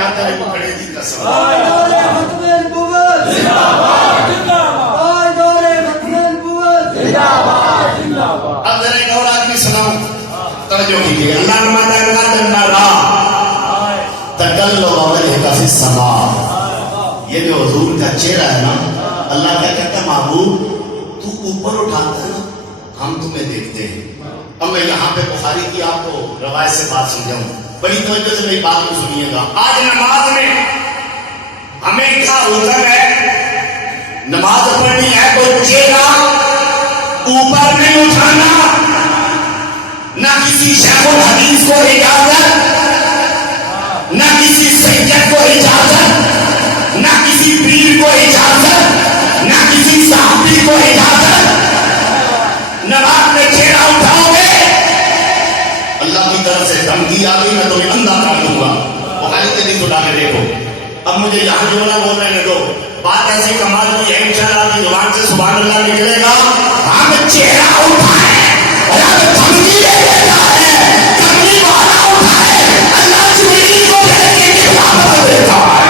آتا ہے کھڑے دی قسم اب ذرا ایک اور آدمی سناؤں توجہ کیجیے اللہ نماتا ہے اللہ تنرا تکلو وجہ فی السماء یہ جو حضور کا چہرہ ہے نا اللہ کیا کہتا ہے محبوب تو اوپر اٹھاتا ہے نا ہم تمہیں دیکھتے ہیں. اب میں یہاں پہ بخاری کی آپ کو روایت سے بات سمجھاؤں بڑی توجہ سے میری بات کو سنیے گا. آج نماز میں ہمیں کیا حکم ہے نماز پڑھنی ہے تو چہرہ اوپر نہیں اٹھانا. نہ کسی شیخ الحدیث کو اجازت نہ کسی سید کو اجازت نہ کسی پیر کو اجازت نہ کسی صحابی کو اجازت. نماز میں چہرہ اٹھاؤ گے اللہ کی طرف سے دھمکی آ گئی میں تمہیں اندھا کر دوں گا. بخاری کے دن اٹھا کے دیکھو. اب مجھے یہاں جو بول رہے ہیں دو بات ایسی کمال کی ہے انشاءاللہ کی زبان سے سبحان اللہ نکلے گا. ہم چہرہ اٹھائیں رب دھمکی دے دیتا ہے دھمکی والا اٹھائے اللہ جبریل کو کہہ کے کتاب دیتا ہے.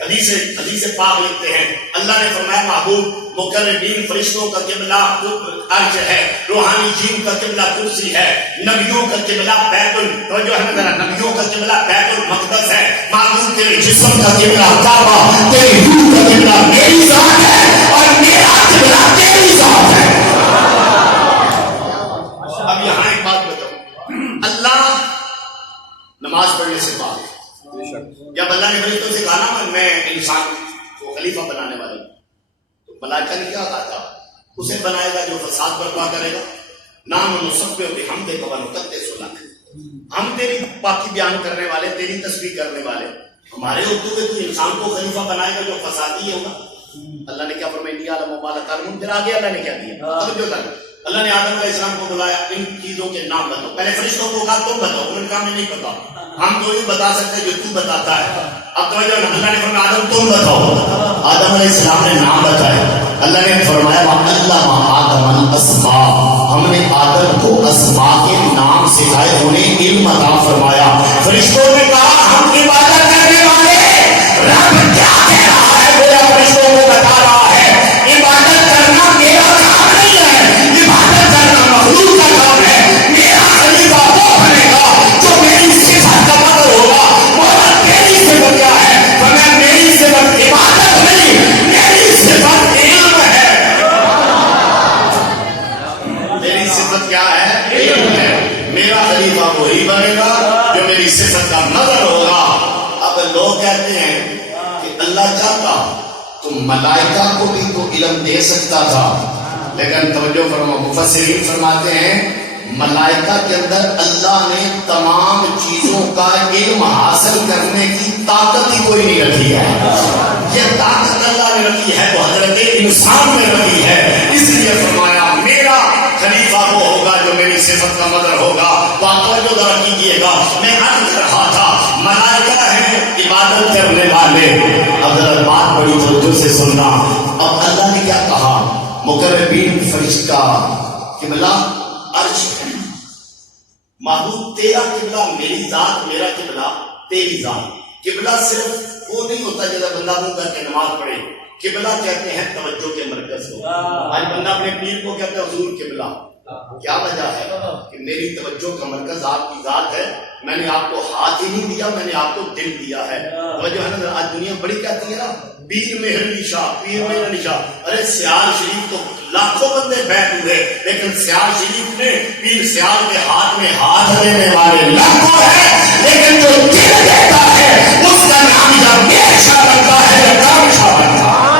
حدیث پاک لکھتے ہیں اللہ نے فرمایا محبوب مقربین فرشتوں کا قبلہ عرش ہے روحانی جین کا قبلہ کرسی ہے نبیوں کا قبلہ بیت نبیوں کا قبلہ بیت المقدس ہے. محبوب تیرے جسم کا قبلہ کعبہ تیری روح کا قبلہ میری ذات ہے اور میرا قبلہ تیری ذات ہے. اب یہاں ایک بات بتاؤں اللہ نماز پڑھنے سے پاک جب اللہ نے فرشتوں سے کہا میں انسان کو خلیفہ بنانے والا ہوں تو ملائکہ نے کیا کہا تھا اسے بنائے گا جو فساد برپا کرے گا. نام نسبح بحمدک ونقدس لک ہم تیری پاکی بیان کرنے والے تیری تسبیح کرنے والے ہمارے اردو میں تو انسان کو خلیفہ بنائے گا جو فسادی ہوگا. اللہ نے کیا فرمایا انی اعلم ما لا تعلمون. پھر آگے اللہ نے کیا دیا اللہ نے آدم علیہ السلام کو بلایا ان چیزوں کے نام بتاؤ. پہلے فرشتوں کو کہا تم بتاؤ انہوں نے کہا میں نہیں پتا ہم تو یہ بتا سکتے جو تو بتاتا ہے. اب تو اللہ نے فرمایا آدم تم بتاؤ. آدم علیہ السلام نے نام بتایا. اللہ نے فرمایا وَعَلَّمَ آدَمَ الْأَسْمَاءَ ہم نے آدم کو اسماء کے نام سکھائے انہیں علم عطا فرمایا. فرشتوں نے کہا ہم عبادت کرنے والے رب کیا کہہ رہا ہے گویا فرشتوں کو بتا رہا ہے عبادت کرنا میرا کام نہیں ہے عبادت کرنا مخلوق کا کام ہے. میرا خلیفہ وہ بنے گا جو میری صفت کا مدر ہوگا. اور میری صفت کیا ہے فرمایا میری صفت عبادت نہیں میری صفت علم ہے. میری صفت کیا ہے علم ہے. میرا خلیفہ وہی بنے گا جو میری صفت کا مدر ہوگا. اب لوگ کہتے ہیں کہ اللہ چاہتا تو ملائکہ کو بھی تو علم دے سکتا تھا لیکن توجہ فرماؤ مفسرین فرماتے ہیں ملائکہ کے اندر اللہ نے تمام چیزوں کا علم حاصل کرنے کی طاقت ہی کوئی نہیں رکھی ہے. یہ طاقت اللہ نے رکھی ہے تو حضرت انسان نے رکھی ہے. اس لیے فرمایا میرا خلیفہ وہ ہوگا جو میری صفت کا مدر ہوگا. توجہ ذرا کیجیے گا میں عرض کر رہا تھا ملائکہ ہیں عبادت کرنے والے. اب ذرا بات بڑی توجہ سے سننا. اب اللہ نے کیا کہا مقربین فرشتہ قبلہ عرش ہے. محبوب تیرا قبلہ میری ذات میرا قبلہ تیری ذات. قبلہ صرف وہ نہیں ہوتا جیسا بندہ منہ کر کے نماز پڑھے. قبلہ کہتے ہیں توجہ کے مرکز کو. آج بندہ اپنے پیر کو کہتا ہے حضور قبلہ. کیا وجہ ہے کہ میری توجہ کا مرکز آپ کی ذات ہے میں نے آپ کو ہاتھ ہی نہیں دیا، میں نے آپ کو دل دیا ہے. جو ہے نا آج دنیا بڑی کہتی ہے نا پیر مہر نشا، پیر مہر نشا. ارے سیال شریف تو لاکھوں بندے بیٹھ ہوئے، لیکن سیال شریف نے پیر سیال کے ہاتھ میں ہاتھ دینے والے لاکھوں ہیں، لیکن جو دل دیتا ہے اس کا نام یا میشا بنتا ہے یا کامشا بنتا ہے.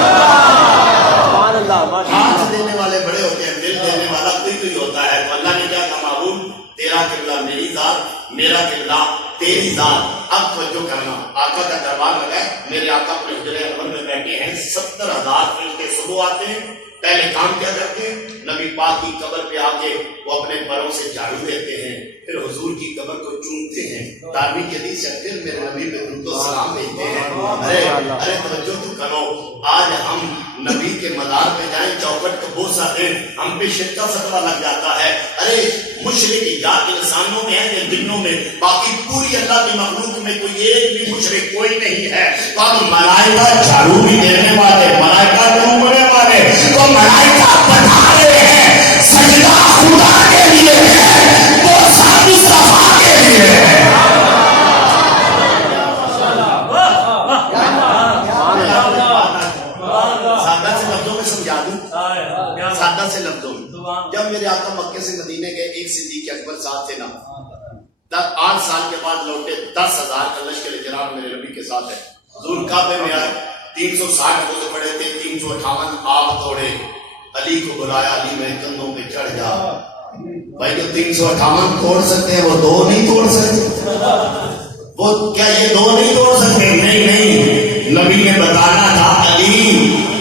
ہاتھ دینے والے بڑے ہوتے ہیں، دل دینے والا کوئی کوئی ہوتا ہے. تو اللہ نے کیا کہا معبود تیرا قبلہ میری ذات، میرا قبلہ تیری ذات. اب توجہ کرنا، آقا کا دربار لگا ہے، میرے آقا اپنے حجرے انور میں بیٹھے ہیں. 70,000 فرشتے صبح آتے ہیں. پہلے کام کیا کرتے ہیں؟ نبی پاک کی قبر پہ آ کے وہ اپنے پروں سے جھاڑو دیتے ہیں، پھر حضور کی قبر کو چومتے ہیں، تعمیر جدید سے پھر میرے نبی پہ درود و سلام بھیجتے ہیں. ارے توجہ تو کرو، آج ہم نبی کے مزار پہ جائیں، چوکٹ کو بوسہ دیں، ہم پہ شرک کا فتویٰ لگ جاتا ہے. ارے مشرک یا انسانوں میں ہے یا جنوں میں، باقی پوری اللہ کی مخلوق میں کوئی ایک بھی مشرک کوئی نہیں ہے. تو اب ملائکہ جھاڑو بھی دینے والے، ملائکہ چومنے والے، تو ملائکہ بتا رہے ہیں سجدہ خدا کے لیے ہے، بوسہ مصطفیٰ کے لیے ہے. سادہ سے لفظوں میں سمجھا دوں، سادہ سے لفظوں میں. جب میرے آقا مکے سے مدینے گئے، ایک صدیق اکبر ساتھ تھے نا، 8 سال کے بعد لوٹے، 10,000 کا لشکر جناب میرے نبی کے ساتھ ہے. حضور کعبے میں آئے، 360 روزے پڑے تھے، 358 آپ توڑے. علی کو بلایا، علی میں کندھوں پہ چڑھ جا. بھائی جو 358 توڑ سکتے ہیں وہ 2 نہیں توڑ سکتے؟ وہ کیا یہ 2 نہیں توڑ سکتے؟ نہیں، نبی نے بتانا تھا علی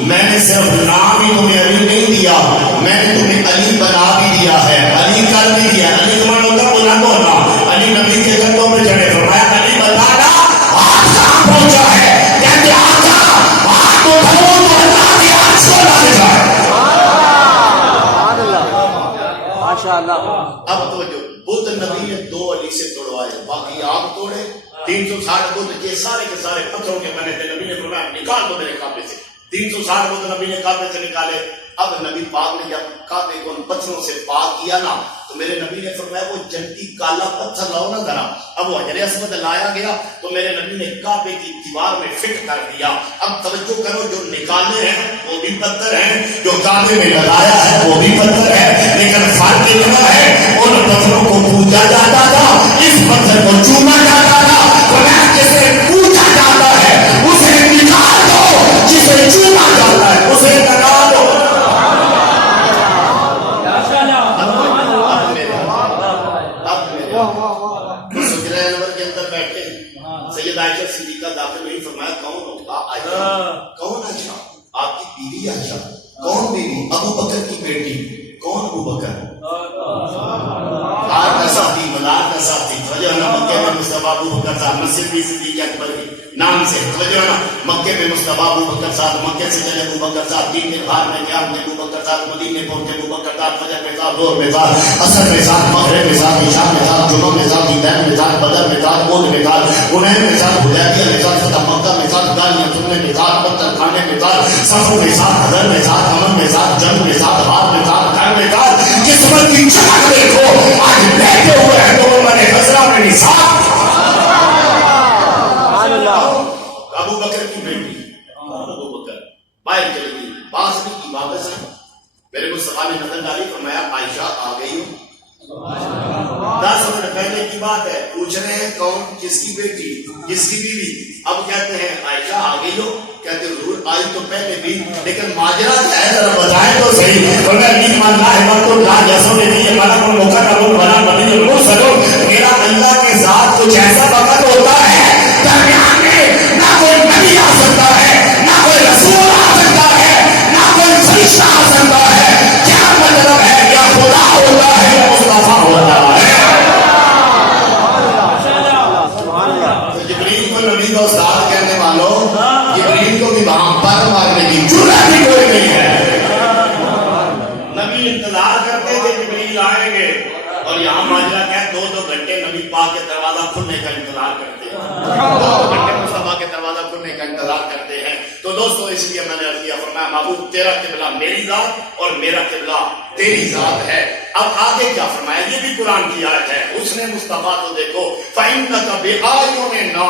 میں نے صرف نام ہی تمہیں علی نہیں دیا، میں نے تمہیں علی بنا بھی دیا ہے، علی کر بھی دیا. علی تمہارا ہوتا بلند ہونا. علی نبی کے کندھوں پہ چڑھے، فرمایا علی بتانا ہاتھ کہاں پہنچا ہے؟ کہتے آقا ہاتھ اٹھاؤ تو اللہ کے عرش کو لگ جائے. اب تو جو بدھ نبی نے 2 علی سے توڑوائے، باقی آپ توڑے. 360 بدھ کے سارے پتھروں کے بنے تھے. نبی نے فرمایا نکال دو میرے کعبے سے. 360 بدھ نبی نے کعبے سے نکالے. اب نبی پاک نے جب کعبے کو ان پتھروں سے پاک کیا نا، تو میرے نبی نے فرمایا وہ جنتی کالا پتھر لاؤ نا ذرا. اب وہ حجر اسود لایا گیا تو میرے نبی نے کعبے کی دیوار میں فٹ کر دیا. اب توجہ کرو، جو نکالے ہیں وہ بھی پتھر ہیں، جو کعبے میں لگایا ہے وہ بھی پتھر ہے، لیکن فرق اتنا ہے ان پتھروں کو پوجا جاتا تھا، اس پتھر کو چوما جاتا تھا. جسے پوجا جاتا ہے اسے نکال دو، جسے چوما جاتا ہے اسے لگا دو. سید عائشہ صدیقہ داخل ہوئی، فرمایا کون؟ عائشہ. کون عائشہ؟ آپ کی بیوی عائشہ. کون بیوی؟ ابو بکر کی بیٹی. کون ابو بکر؟ آج کا ساتھی، مدار کا ساتھی. توجہ نا، مکے میں مصطفیٰ ابو بکر صاحب مسجد بھی صدیق اکبر کی نام سے. توجہ نا، مکے میں مصطفیٰ ابو بکر صاحب، مکے سے چلے ابو بکر صاحب، 3 دن بعد میں کیا ابو بکر صاحب مدینے پہنچے. ابو بکر صاحب فجر میں صاحب، ظہر میں صاحب، عصر میں صاحب، مغرب میں صاحب، عشاء میں صاحب، جمعہ میں صاحب، عیدین میں صاحب، بدر میں صاحب، احد میں صاحب، حنین میں صاحب، حدیبیہ میں صاحب، فتح مکہ میں صاحب، گالیاں سننے میں صاحب، پتھر کھانے میں صاحب، صفوں میں صاحب، حضر میں صاحب، امن میں صاحب، جنگ میں صاحب، ہار میں صاحب، گھر میں صاحب. قسمت کی چمک دیکھو، آج بیٹھے ہوئے ہیں تو میں نے خزرہ میں نثار. ابو بکر کی بیٹی ابو بکر باہر چلی گئی، باز نہیں کی، واپس آئی. میرے مصطفیٰ نے نظر ڈالی، فرمایا عائشہ آ گئی ہو. 10 منٹ پہلے کی بات ہے، پوچھ رہے ہیں کون؟ کس کی بیٹی، کس کی بیوی. اب کہتے ہیں عائشہ آ گئی ہو. کہتے ضرور آئی تو پہلے بھی، لیکن ماجرا کیا ہے ذرا بتائیں تو صحیح. فرمایا نہیں ماننا ہے بات تو جہاں جیسوں نے دی ہے مانا کو موقع نہ بول بنا بنی جو لوگ سلو. میرا اللہ کے ساتھ کچھ ایسا وقت ہوتا ہے درمیان میں نہ کوئی نبی آ سکتا ہے، نہ کوئی رسول آ سکتا ہے، نہ کوئی فرشتہ آ سکتا ہے. کیا مطلب ہے؟ یا خدا ہوتا ہے یا مصطفیٰ ہوتا ہے. جبریل کو نبی کا استاد کہنے والوں، جبریل کو بھی وہاں پر مارنے کی جرأت بھی کوئی نہیں ہے. نبی انتظار کرتے تھے جبریل آئیں گے، اور یہاں ماجرا کیا ہے 2 گھنٹے نبی پاک کے دروازہ کھلنے کا انتظار کرتے ہیں، 2 گھنٹے مصطفیٰ کے دروازہ کھلنے کا انتظار کرتے ہیں. تو دوستو اس لیے میں نے عرض کیا، فرمایا معبود تیرا قبلہ میری ذات اور میرا قبلہ تیری ذات ہے. اب آگے کیا فرمایا؟ یہ بھی قرآن کی آیت ہے، اس نے مصطفیٰ کو دیکھو فَإِنَّكَ بِآيُنِنَا،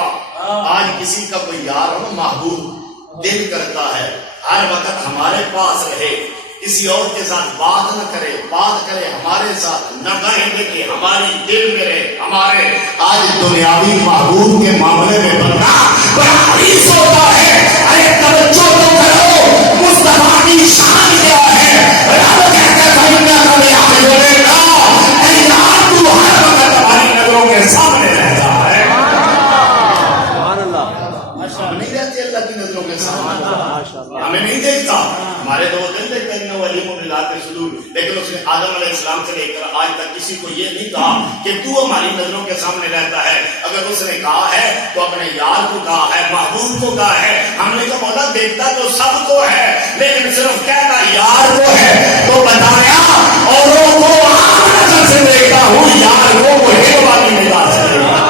آج کسی کا کوئی یار ہو محبوب، دل کرتا ہے ہر وقت ہمارے پاس رہے، کسی اور کے ساتھ بات نہ کرے، بات کرے ہمارے ساتھ، نہ کہیں گے کہ ہماری دل میں رہے ہمارے۔ آج دنیاوی محبوب کے معاملے میں بننا بڑا حریص ہوتا ہے۔ ارے توجہ تو کرو، مصطفیٰ کی شان کیا ہے؟ رب کہتا ہے فَإِنَّكَ بِأَعْيُنِنَا، اے یار تو ہر وقت ہماری نظروں کے سامنے رہتا ہے۔ ہم نہیں رہتے اللہ کی نظروں کے سامنے، ہمیں نہیں دیکھتا، ہمارے تو وہ دل دیکھتے ہیں ولی مبلغ کے صدور، لیکن اس نے آدم علیہ السلام سے لے کر آج تک کسی کو یہ نہیں کہا کہ تو ہماری نظروں کے سامنے رہتا ہے۔ اگر اس نے کہا ہے تو اپنے یار کو کہا ہے، محبوب کو کہا ہے۔ ہم نے کہا مولا دیکھتا تو سب کو ہے، لیکن صرف کہتا یار کو ہے، تو بتایا اوروں کو عام نظر سے دیکھتا ہوں، یار کو مجھے والی نگاہ سے دیکھتا ہوں۔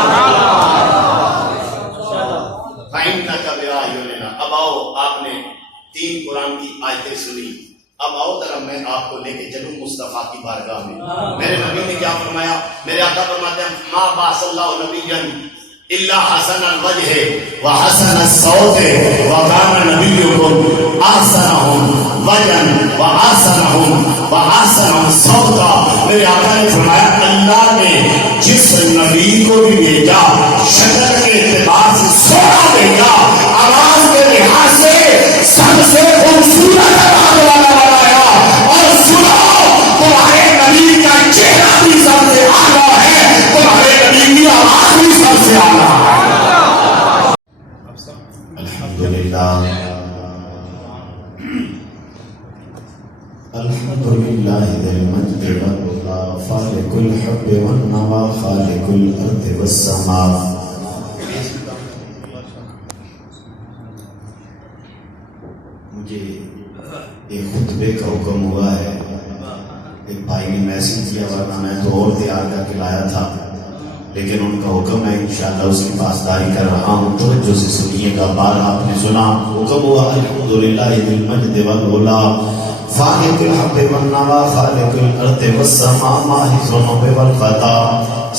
اب آؤ، آپ نے 3 قرآن کی آیتیں سنی، اب آؤ ذرا میں آپ کو لے کے چلوں مصطفیٰ کی بارگاہ میں۔ میرے نبی نے کیا فرمایا؟ میرے آقا فرماتے ہیں ما بعث اللہ نبیا الا حسن الوجہ وحسن الصوت وكان نبيكم احسنهم وجها واحسنهم واحسنهم صوتا۔ میرے آقا نے فرمایا اللہ نے جس نبی کو بھی بھیجا شکل کے اعتبار سے سونا بھیجا، آواز کے لحاظ سے سب سے خوبصورت آواز والا بنایا، اور سنو تمہارے نبی کا چہرہ بھی سب سے اعلیٰ ہے، تمہارے نبی کی آواز بھی سب سے اعلیٰ ہے۔ الحمدللہ ذی المجد والعلا خالق الحب والنوى خالق الارض والسماء۔ مجھے ایک خطبے کا حکم ہوا ہے، ایک بھائی نے میسج کیا، ورنہ میں تو اور تیار کر کے لایا تھا، لیکن ان کا حکم ہے انشاءاللہ اس کی پاسداری کر رہا ہوں، توجہ سے سنیے گا۔ بار آپ نے سنا حکم ہوا الحمدللہ ذی المجد والعلا خالق الحب والنوى خالق الارض والسماء ماحي الذنوب والخطا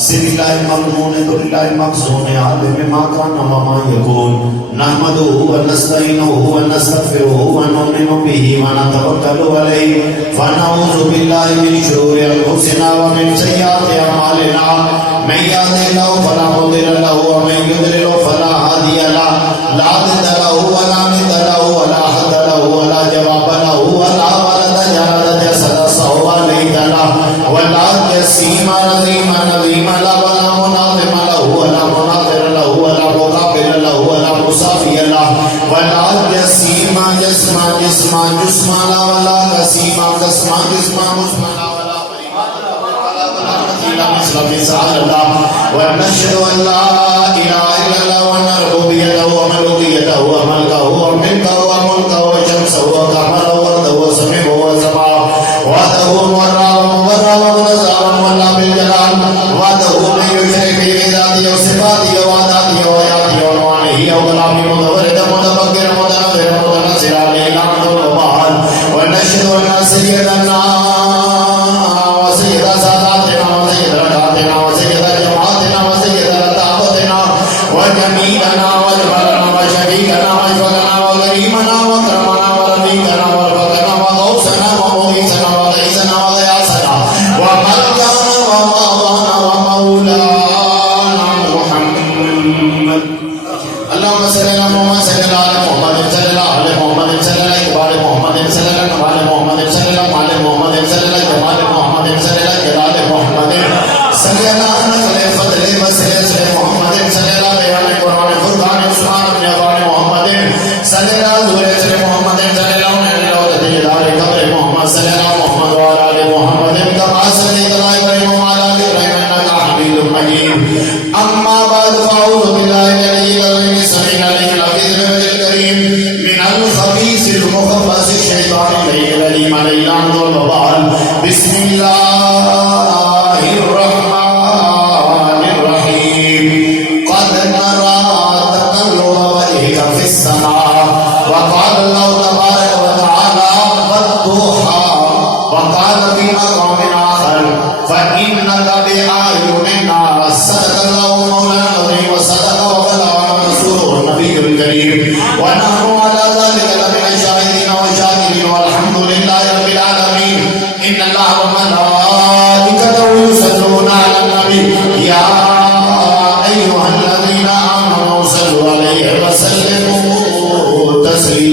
سر الله مضمون ذو الله مقصون عالم ما كان وما يكون نحمده ونستعينه ونستغفره ونؤمن به ونتوكل عليه ونعوذ بالله من شرور انفسنا ومن سيئات اعمالنا من يهده الله فلا مضل له ومن يضلل فلا هادي له لا ضد له ولا ند له ولا حد له ولا جواب له ولا ولد جعل جسد صواليد له ولا جسيم نظيم نظيم له ولا مناظم له ولا مناظر له ولا مقابل له ولا مسافي له ولا جسيم جسم جسم جسم له ولا قسيم قسم جسم جسم له ونشهد ان لا اله الا الله وان ربوبيته وملوكيته وملكه وملكه وملكه وشمسه وقمره وارضه وسمعه وسمعه وحده مرة ومبرا ومنزعا ولا بالجلال وحده من يشرك بذاته وصفاته وذاته وآياته وعنوانه وكلامه متفرد متفكر متنظر متنزل عليه الحمد والبحر ونشهد ان سيدنا وسيد ساداتنا وسيد ركعتنا وسيد جماعتنا وسيد رتابتنا وجميلنا وجملنا وشريكنا وجودنا وكريمنا وكرمنا ورفيقنا ورفقنا وغوثنا ومغيثنا وغيثنا وغياثنا وملكنا ومولانا ومولانا محمد اللهم صل على محمد صلى الله عليه محمد صلى الله عليه محمد صلى الله عليه محمد صلى الله عليه محمد صلى الله عليه محمد صلى الله عليه محمد صلى الله عليه محمد صلى الله عليه فضل وسلم محمد صلى الله عليه قرآن فرقان عثمان بن عفان محمد صلى الله عليه محمد صلى الله عليه قبر محمد صلى الله محمد وعلى آل محمد كما صليت على إبراهيم وعلى آل إبراهيم إنك حميد مجيد أما بعد فأعوذ بالله العلي العظيم السميع العليم الكريم من الخبيث المخبث الشيطان العليم عليه الحمد والوبال بسم الله الرحمن الرحيم قد نرى تقلب وجهك في السماء وقال الله تبارك وتعالى والضحى وقال في مقام آخر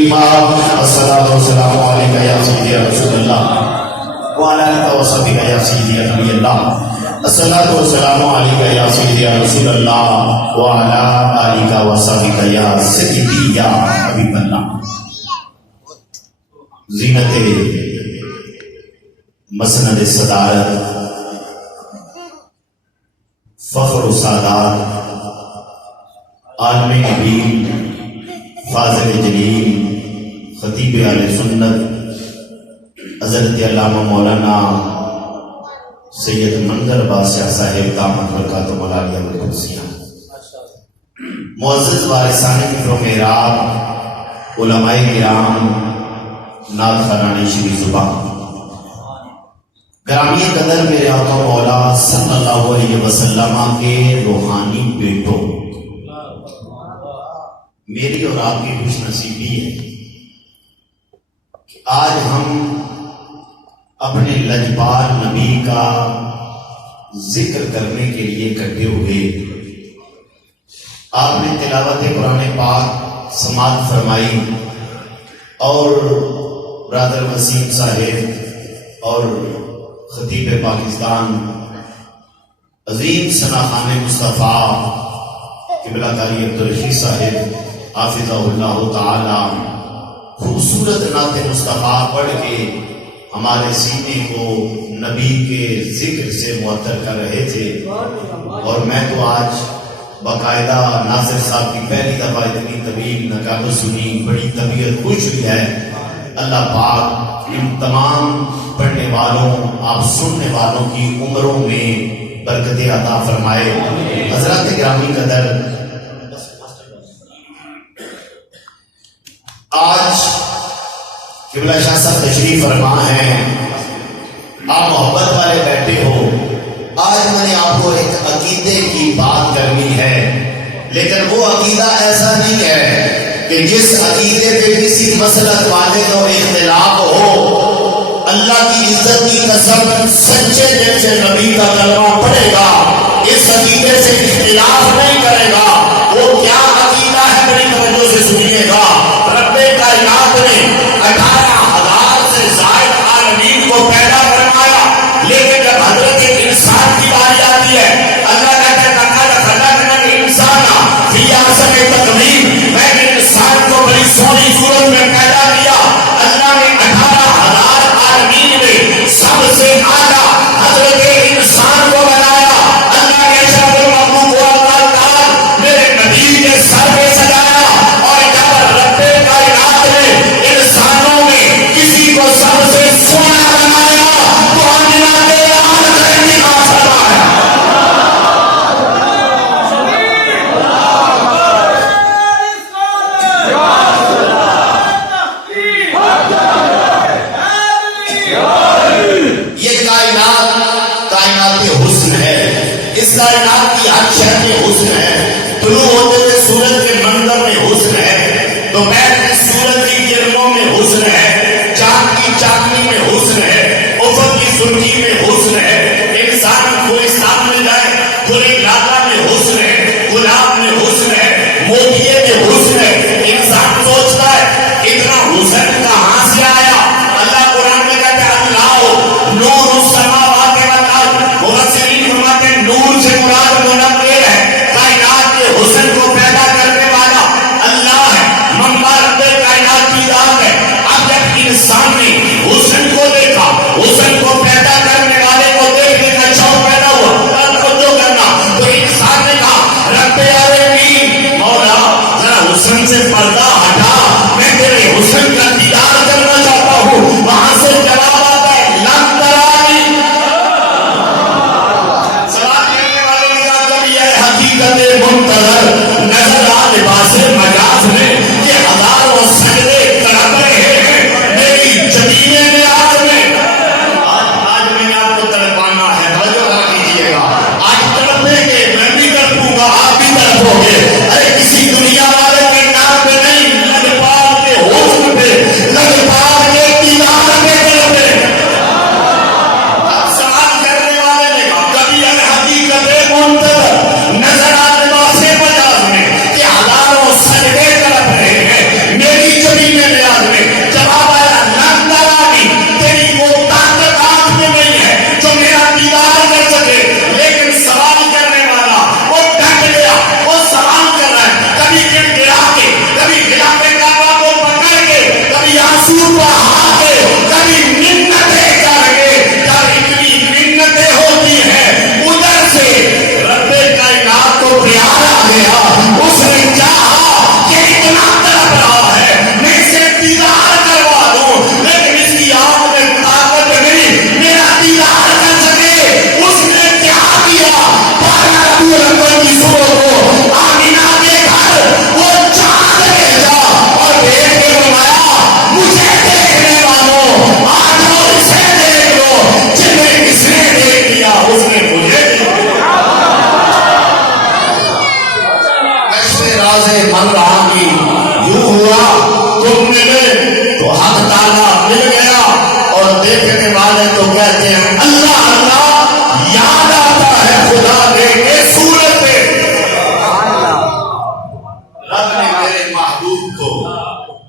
تسلیما الصلاۃ والسلام علیک یا سیدی یا رسول اللہ وعلی آلہ وصحبہ یا سیدی یا نبی اللہ الصلاۃ والسلام علیک یا سیدی یا رسول اللہ وعلی آلہ وصحبہ یا سیدی یا حبیب اللہ. زینت مسند صدارت، فخر و سعادت، عالم نبیل، فاضل جلیل، خطیب اہل سنت حضرت علامہ مولانا سید منظر بادشاہ صاحب دامت برکاتہ العالیہ والقدسیہ، معزز وارثان فکر و محراب، علماء کرام، نعت خوانان شریف زبان، گرامی قدر میرے آقا مولا صلی اللہ علیہ وسلم کے روحانی بیٹوں، میری اور آپ کی خوش نصیبی ہے کہ آج ہم اپنے لجپال نبی کا ذکر کرنے کے لیے اکٹھے ہوئے. آپ نے تلاوت قرآن پاک سماعت فرمائی اور برادر وسیم صاحب اور خطیب پاکستان عظیم ثنا خان مصطفیٰ قبلہ قاری عبدالرشید صاحب حافظہ اللہ تعالی خوبصورت نعت مصطفیٰ پڑھ کے ہمارے سینے کو نبی کے ذکر سے معطر کر رہے تھے. اور میں تو آج باقاعدہ ناصر صاحب کی پہلی دفعہ اتنی طویل نقاب سنی، بڑی طبیعت خوش ہوئی ہے. اللہ پاک ان تمام پڑھنے والوں، آپ سننے والوں کی عمروں میں برکت عطا فرمائے. حضرات گرامی قدر، آج قبلہ شاہ صاحب تشریف فرما ہیں، آپ محبت والے بیٹھے ہو. آج میں نے آپ کو ایک عقیدے کی بات کرنی ہے، لیکن وہ عقیدہ ایسا نہیں ہے کہ جس عقیدے پہ کسی مسلک والے کو اختلاف ہو، اللہ کی عزت کی قسم سچے دل سے نبی کا کلمہ پڑھے گا، اس عقیدے سے اختلاف نہیں کرے گا. وہ کیا عقیدہ ہے بڑی توجہ سے سنیے گا. رب کائنات نے 18,000 سے زائد عالمین کو پیدا فرمایا، لیکن جب حضرت انسان کی باری آتی ہے، اللہ کہتا ہے خلقنا الانسان فی احسن تقویم، میں نے انسان کو بڑی سونی صورت میں پیدا کیا. اللہ نے 18,000 عالمین میں سب سے اعلیٰ حضرت انسان کو بنایا. اللہ نے اشرف المخلوق والخالق میرے نبی کے سر پہ سجایا. اور جب رب کائنات نے انسانوں میں کسی کو سب سے سونا بنایا تو آمنہ کے آن کا انتخاب فرمایا. یہ کائنات حسن ہے، اس کائنات کی ہر شے میں حسن ہے. طلوع ہوتے ہوئے سورج کے منظر میں حسن ہے، دوپہر کی سورج کی کرنوں میں حسن ہے، چاند کی چاندنی میں حسن ہے، افق کی سرخی میں حسن ہے. انسان گلستان میں جائے، گل لالا میں حسن ہے، گلاب میں حسن ہے، موتیے میں حسن ہے. انسان سوچتا ہے اتنا حسن کہاں سے آیا. اللہ قرآن میں کہتے ہیں اللہ نور السماوات والارض، مفسرین فرماتے ہیں نور سے مراد منور ہے، کائنات کے حسن کو پیدا کرنے والا اللہ ہے، منبع رب کائنات کی ذات ہے. اب جب انسان نے حسن کو دیکھا، حسن کو پیدا کرنے والے کو دیکھنے کا شوق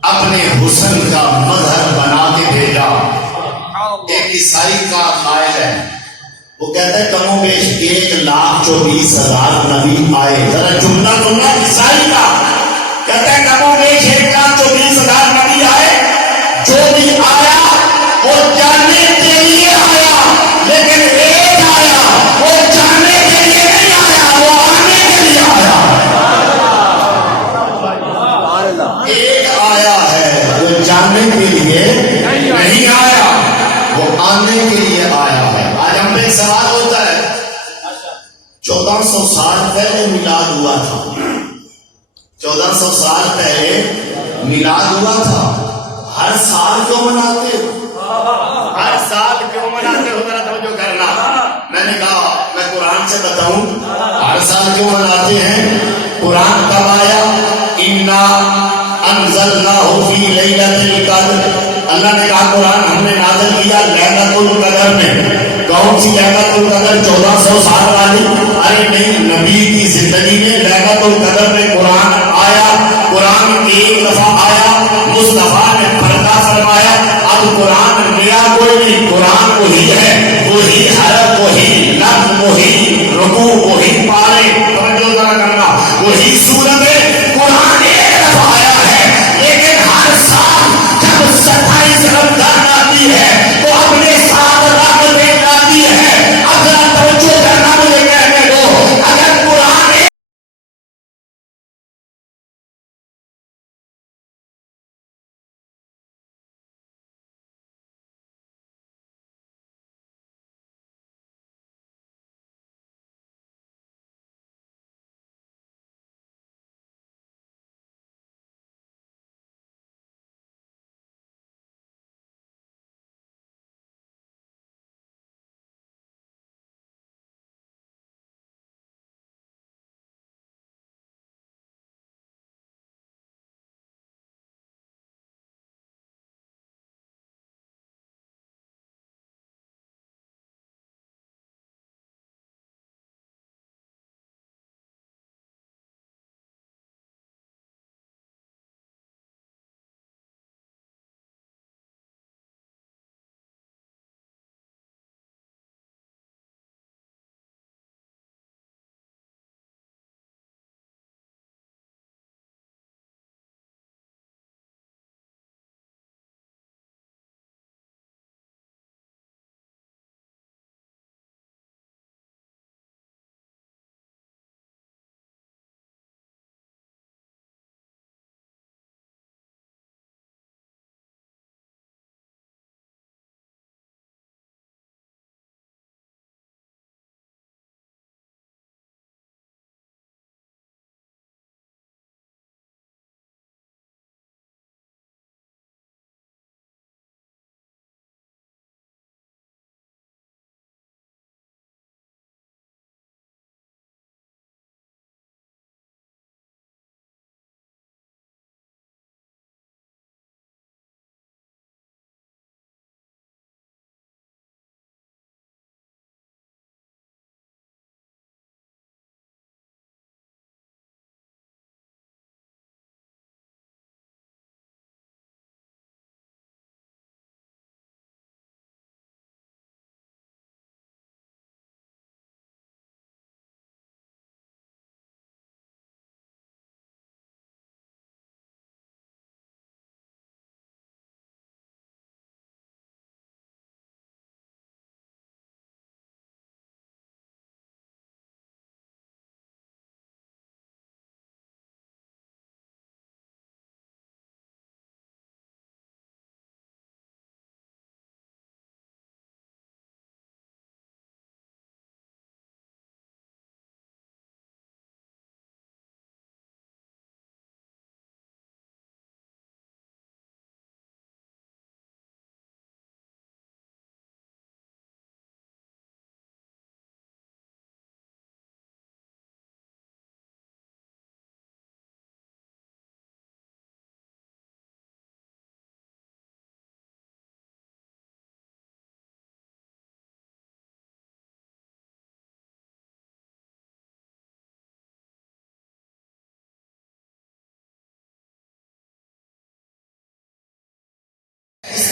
اپنے حسن کا مظہر بنا کے بھیجا. ایک عیسائی کا قائل ہے، وہ کہتا ہے کم و بیش 1,24,000 نبی آئے. ذرا جملہ سننا عیسائی کا، کہتا ہے کم و بیش 1,24,000 نبی آئے. جو بھی آیا وہ جاننے کے لیے آیا، لیکن ایک آیا وہ جاننے کے لیے نہیں آیا، وہ آنے کے لیے آیا. ایک آیا ہے جو جاننے کے لیے نہیں آیا، وہ آنے کے لیے آیا ہے. آج ہم پہ ایک سوال ہوتا ہے، 1400 سال پہلے میلاد ہوا تھا، 1400 سال پہلے میلاد ہوا تھا، ہر سال کیوں مناتے ہو؟ ہر سال کیوں مناتے ہو؟ ذرا توجہ کرنا. میں نے کہا میں قرآن سے بتاؤں ہر سال کیوں مناتے ہیں. قرآن کب آیا؟ انا انزلناہ فی لیلۃ القدر. اللہ نے کہا قرآن ہم نے نازل کیا لیلۃ القدر میں. کون سی لیلۃ القدر؟ 1400 سال والی؟ ارے نہیں، نبی کی زندگی میں لیلۃ القدر میں قرآن آیا. قرآن ایک دفعہ آیا، مصطفیٰ نے پردہ فرمایا. اب قرآن نیا کوئی نہیں، قرآن وہی ہے، وہی حرف، وہی لفظ، وہی رکوع، وہی پارے. توجہ ذرا کرنا، وہی سورت ہے. قرآن ایک دفعہ آیا ہے، لیکن ہر سال جب 27 رمضان آتی ہے تو اپنے ساتھ رحمتیں لاتی ہے. اب ذرا توجہ کرنا، مجھے کہنے دو، اگر قرآن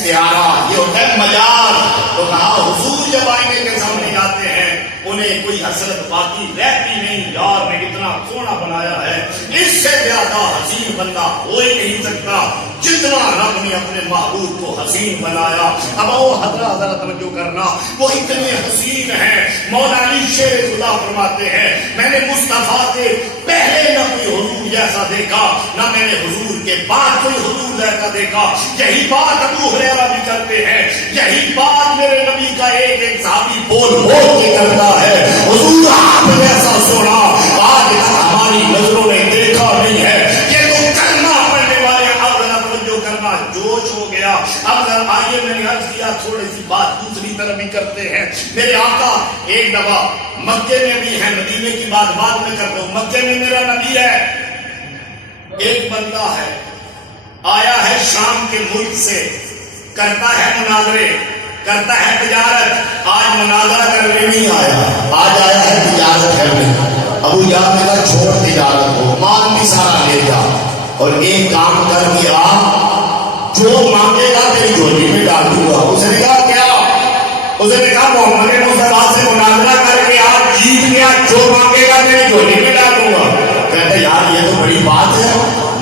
استعارہ، یہ ہوتا ہے مجاز. تو کہا حضور جب آئینے کے سامنے جاتے ہیں انہیں کوئی حسرت باقی رہتی نہیں. یار نے کتنا سونا بنایا ہے، اس سے زیادہ حسین بندہ ہو ہی نہیں سکتا جتنا رب نے اپنے محبوب کو حسین بنایا. اب وہ حضرت ذرا توجہ کرنا، وہ اتنے حسین ہیں. مولا علی شیر خدا فرماتے ہیں میں نے مصطفیٰ کے پہلے نہ کوئی حضور جیسا دیکھا، نہ میں نے حضور کے بعد کوئی حضور جیسا دیکھا. یہی بات ابو ہریرہ بھی کرتے ہیں، یہی بات میرے نبی کا ایک ایک صحابی بول بول کے کرتا ہے. حضور آپ جیسا سونا آج تک ہماری نظروں نے دیکھا نہیں ہے. یہ تو کلمہ پڑھنے والے اب ذرا توجہ کرنا، جوش ہو گیا. اب ذرا آئیے میں نے عرض کیا تھوڑی سی بات دوسری طرف بھی کرتے ہیں. میرے آقا ایک دفعہ مکے میں بھی ہے، مدینے کی بات بعد میں کرتا ہوں. مکے میں میرا نبی ہے، ایک بندہ ہے آیا ہے شام کے ملک سے، کرتا ہے مناظرے، کرتا ہے تجارت. آج مناظرہ کرنے نہیں آیا، آج آیا ہے تجارت کرنے. ابو جہل نے کہا چھوڑ تجارت کو، مال بھی سارا لے جا اور ایک کام کر کے آ، جو مانگے گا تیری جھولی میں ڈال دوں گا. اس نے کہا کیا؟ اس نے کہا محمد مصطفیٰ سے مناظرہ کر کے آ، جیت گیا، جو مانگے گا تیری جھولی میں ڈال دوں گا. کہتے یار یہ تو بڑی بات ہے،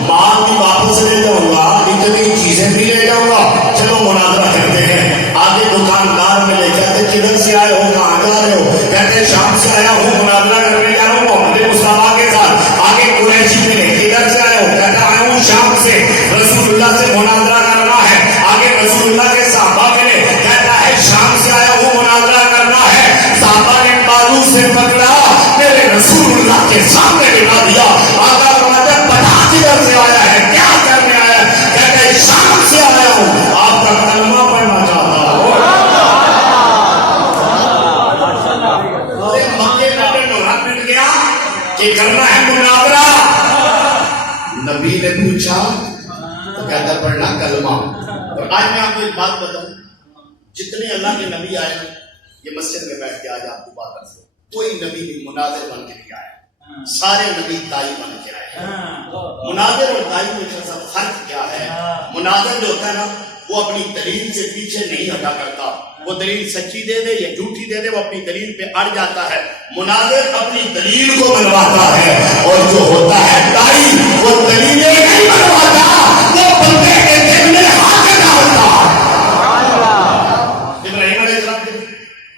مال بھی واپس لے جاؤں گا، اتنی چیزیں بھی لے جاؤں گا. چلو مناظرہ کرتے ہیں. آگے دکاندار ملے، کہتے کدھر سے آئے ہو، کہاں جا رہے ہو؟ کہتے شام سے آیا ہوں، مناظرہ کرنے جا رہا ہوں محمد مصطفیٰ کے ساتھ. آگے قریشی ملے، کدھر سے آئے ہو؟ کہتا آیا ہوں شام سے، رسول اللہ سے مناظرہ کرنا ہے. آگے رسول اللہ کے صحابہ ملے، کہتا ہے شام سے آیا ہوں، مناظرہ کرنا ہے. صحابہ نے بازو سے پکڑا، میرے رسول اللہ کے سامنے بٹھا دیا. آقا فرماتے بتا کدھر سے آیا ہے، کیا کرنے آیا ہے؟ کہتے شام سے آیا ہوں، آپ کا کلمہ پڑھنا چاہتا ہوں. مکے میں ڈورا پٹ گیا کہ کرنا ہے مناظرہ. نبی نے پوچھا تو کہتا پڑھنا کلمہ. اور آج میں آپ کو ایک بات بتاؤں، جتنے اللہ کے نبی آئے یہ مسجد میں بیٹھ کے آج آپ کو بات کر سکتے، کوئی نبی بھی مناظر بن کے نہیں آیا، سارے نبی دائی بن کے آئے. مناظر اور دائی میں فرق کیا ہے؟ مناظر جو ہوتا ہے نا وہ اپنی دلیل سے پیچھے نہیں ہٹا کرتا، وہ دلیل سچی دے دے یا جھوٹی دے دے وہ اپنی دلیل پہ اڑ جاتا ہے. مناظر اپنی دلیل کو منواتا ہے، اور جو ہوتا ہے دائی وہ دلیلیں نہیں منواتا، وہ بندے کے دل میں ہاتھ ڈالتا. ابراہیم علیہ السلام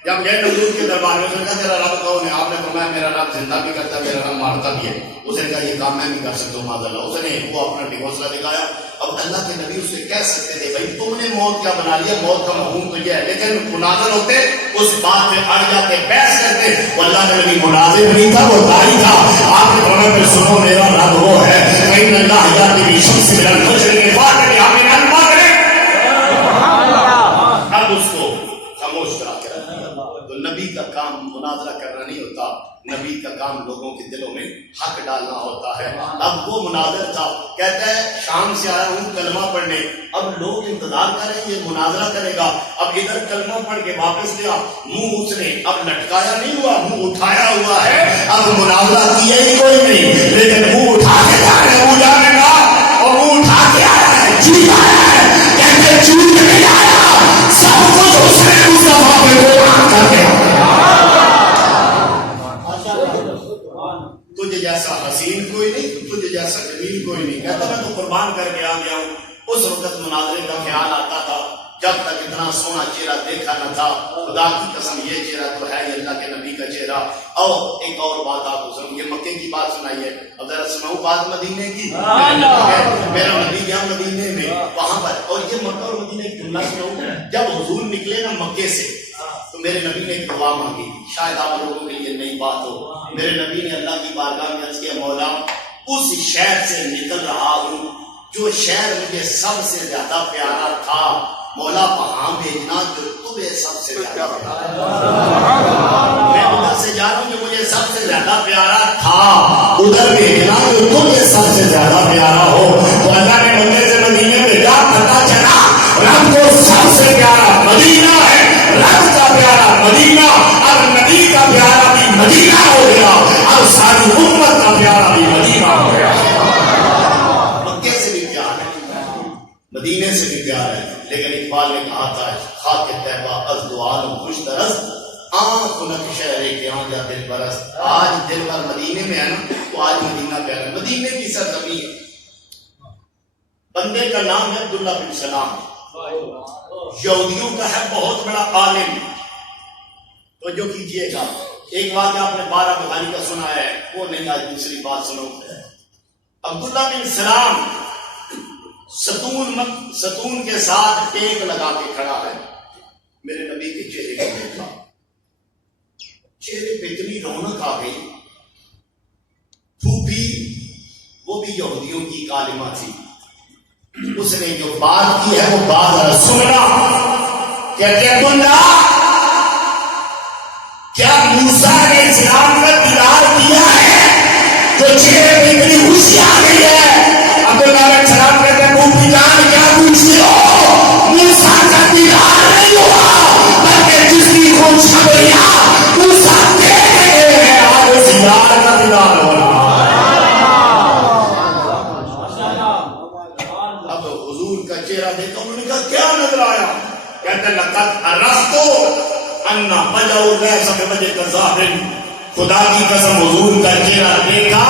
جب گئے نمرود کے دربار میں، اس نے کہا تیرا رب کون ہے؟ آپ نے فرمایا میرا رب زندہ بھی کرتا ہے، میرا رب مارتا بھی ہے. اس نے کہا یہ کام میں نہیں کر سکتا ہوں معاذ اللہ. اس نے وہ اپنا حوصلہ دکھایا. اب اللہ کے نبی اس سے کہہ سکتے تھے بھائی تم نے موت کیا بنا لیا، موت کا مفہوم تو یہ ہے، لیکن مناظر ہوتے اس بات میں اڑ جاتے، بحث کرتے. وہ اللہ کا نبی مناظر نہیں تھا، وہ داعی تھا. آپ نے فرمایا پھر سنو میرا رب وہ ہے فإن اللہ یأتی بالشمس من المشرق فأت بها من المغرب. اب اس کو خاموش کرا کے رکھ دیا. تو نبی کا کام مناظرہ کرنا نہیں ہوتا، نبی کا کام لوگوں کے دلوں میں حق ڈالنا ہوتا ہے. اب وہ مناظر تھا، کہتا ہے شام سے آیا ہوں کلمہ پڑھنے. اب لوگ انتظار کریں یہ مناظرہ کرے گا. اب ادھر کلمہ پڑھ کے واپس گیا، منہ اس نے اب لٹکایا نہیں ہوا، منہ اٹھایا ہوا ہے. اب مناظرہ کیا ہی کوئی نہیں، لیکن منہ اٹھا کے جا رہے ابو جانے گا، اور منہ اٹھا کے آیا ہے، جھوٹ آیا ہے. کہتے جھوٹ نہیں آیا، سب کچھ اس نے مصطفیٰ پہ قربان کر دیا. تجھے جیسا حسین کوئی نہیں، تجھے جیسا جمیل کوئی نہیں. کہتا میں تو قربان کر کے آ گیا ہوں. اس وقت مناظرے کا خیال آتا تھا جب تک اتنا سونا چہرہ دیکھا نہ تھا. خدا کی قسم یہ چہرہ تو ہے یہ اللہ کے نبی کا چہرہ. اور ایک اور بات آپ کو سنوں، یہ مکے کی بات سنائیے، اب ذرا سناؤں بات مدینے کی. میرا نبی گیا مدینے میں وہاں پر، اور یہ مکہ اور مدینے کی جملہ سناؤں. جب حضور نکلے نا مکے سے تو میرے نبی نے ایک دعا مانگی، شاید آپ لوگوں کے لیے نئی بات ہو. میرے نبی نے اللہ کی بارگاہ میں عرض کیا مولا اس شہر سے نکل رہا ہوں جو شہر مجھے سب سے زیادہ پیارا تھا، مولا وہاں بھیجنا جو تمہیں سب سے زیادہ پیارا. میں ادھر سے جا رہا ہوں جو مجھے سب سے زیادہ پیارا تھا، ادھر بھیجنا جو تمہیں سب سے زیادہ پیارا ہو. تو اللہ نے مکے سے مدینے میں جا پتا چلا رب کو سب سے پیارا مدینہ ہے، رب کا پیارا مدینہ. اب نبی کا پیارا بھی مدینہ ہو گیا، اب ساری امت کا پیارا بھی مدینہ ہو گیا. مکے سے بھی پیار ہے، مدینہ مدینے سے بھی پیار ہے، لیکن اقبال نے کہا تھا خاک طیبہ از دو عالم خوش درست، آنکھ نقش شہرے کے آنجا دل برست. آج دل بھر مدینے میں ہے نا، تو آج مدینہ پیارا ہے. مدینے کی سرزمین ہے. بندے کا نام ہے عبداللہ بن سلام، یہودیوں کا ہے بہت بڑا عالم. تو جو کیجئے گا، ایک واقعہ آپ نے 12 بخاری کا سنا ہے، وہ نہیں، آج دوسری بات سنو. عبداللہ بن سلام ستون کے ساتھ ٹیک لگا کے کھڑا ہے. میرے نبی کے چہرے کو دیکھا، چہرے پہ اتنی رونق آ گئی. پھوپھی وہ بھی یہودیوں کی عالمہ تھی، اس نے جو بات کی ہے وہ بات سننا. کہتے ہیں عبداللہ، کیا موسیٰ علیہ السلام کا دیدار کیا ہے؟ جو چہرے پہ اتنی خوشی آ گئی ہے. عبداللہ علیہ السلام کہتے ہیں پھوپھی جان کیا پوچھتے ہو؟ موسیٰ کا دیدار نہیں ہوا، بلکہ جس کی خوشخبریاں موسیٰ دے رہے ہیں، آج اس یار کا دیدار ہو رہا. اب حضور کا چہرہ دیکھا، انہوں نے کہا کیا نظر آیا؟ کہتے ہیں لقد عرفتو انا بجاؤ لیس بوجہ کذاب. خدا کی قسم حضور کا چہرہ دیکھا،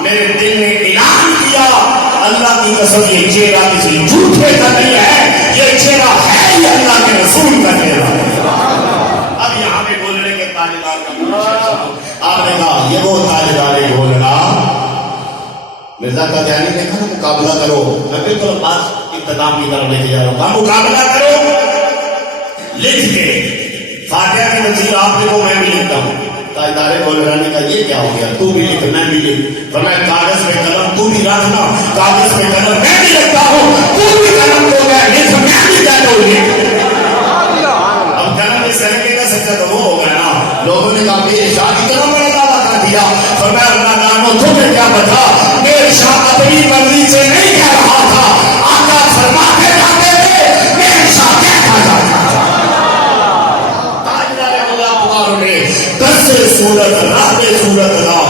میرے دل نے اعلان کیا، اللہ کی قسم یہ چہرہ کسی جھوٹے کا نہیں ہے، یہ چہرہ ہے ہی اللہ کے رسول کا چہرہ. اب یہاں پہ بولنے کے تاجدار کا آپ نے کہا یہ وہ تاجدار بولنا. مرزا قادیانی نے کہا مقابلہ کرو. میں بالکل بات اختتام کی طرف لے کے جا رہا ہوں. مقابلہ کرو، لکھ کے فاتحہ کی نظیر آپ لکھو، میں بھی لکھتا ہوں. تاجدار بولنا نے کہا یہ کیا ہو گیا؟ تو بھی لکھ میں بھی لکھ. فرمایا کاغذ پہ قلم تو بھی رکھنا، کاغذ پہ قلم میں بھی رکھتا ہوں، تو بھی قلم کو میں لکھ، میں بھی جاتا ہوں لکھ. اب قلم اس طرح کا سکتا تو وہ ہو گیا نا. لوگوں نے کہا میرے شاہ اتنا بڑا دعویٰ کر دیا. فرمایا اللہ جانو تمہیں کیا بتا، میرے شاہ اپنی مرضی سے نہیں کہہ رہا تھا، آقا فرماتے جاتے تھے، میرے شاہ کہتا جاتا تھا. دس صورت رات صورت لا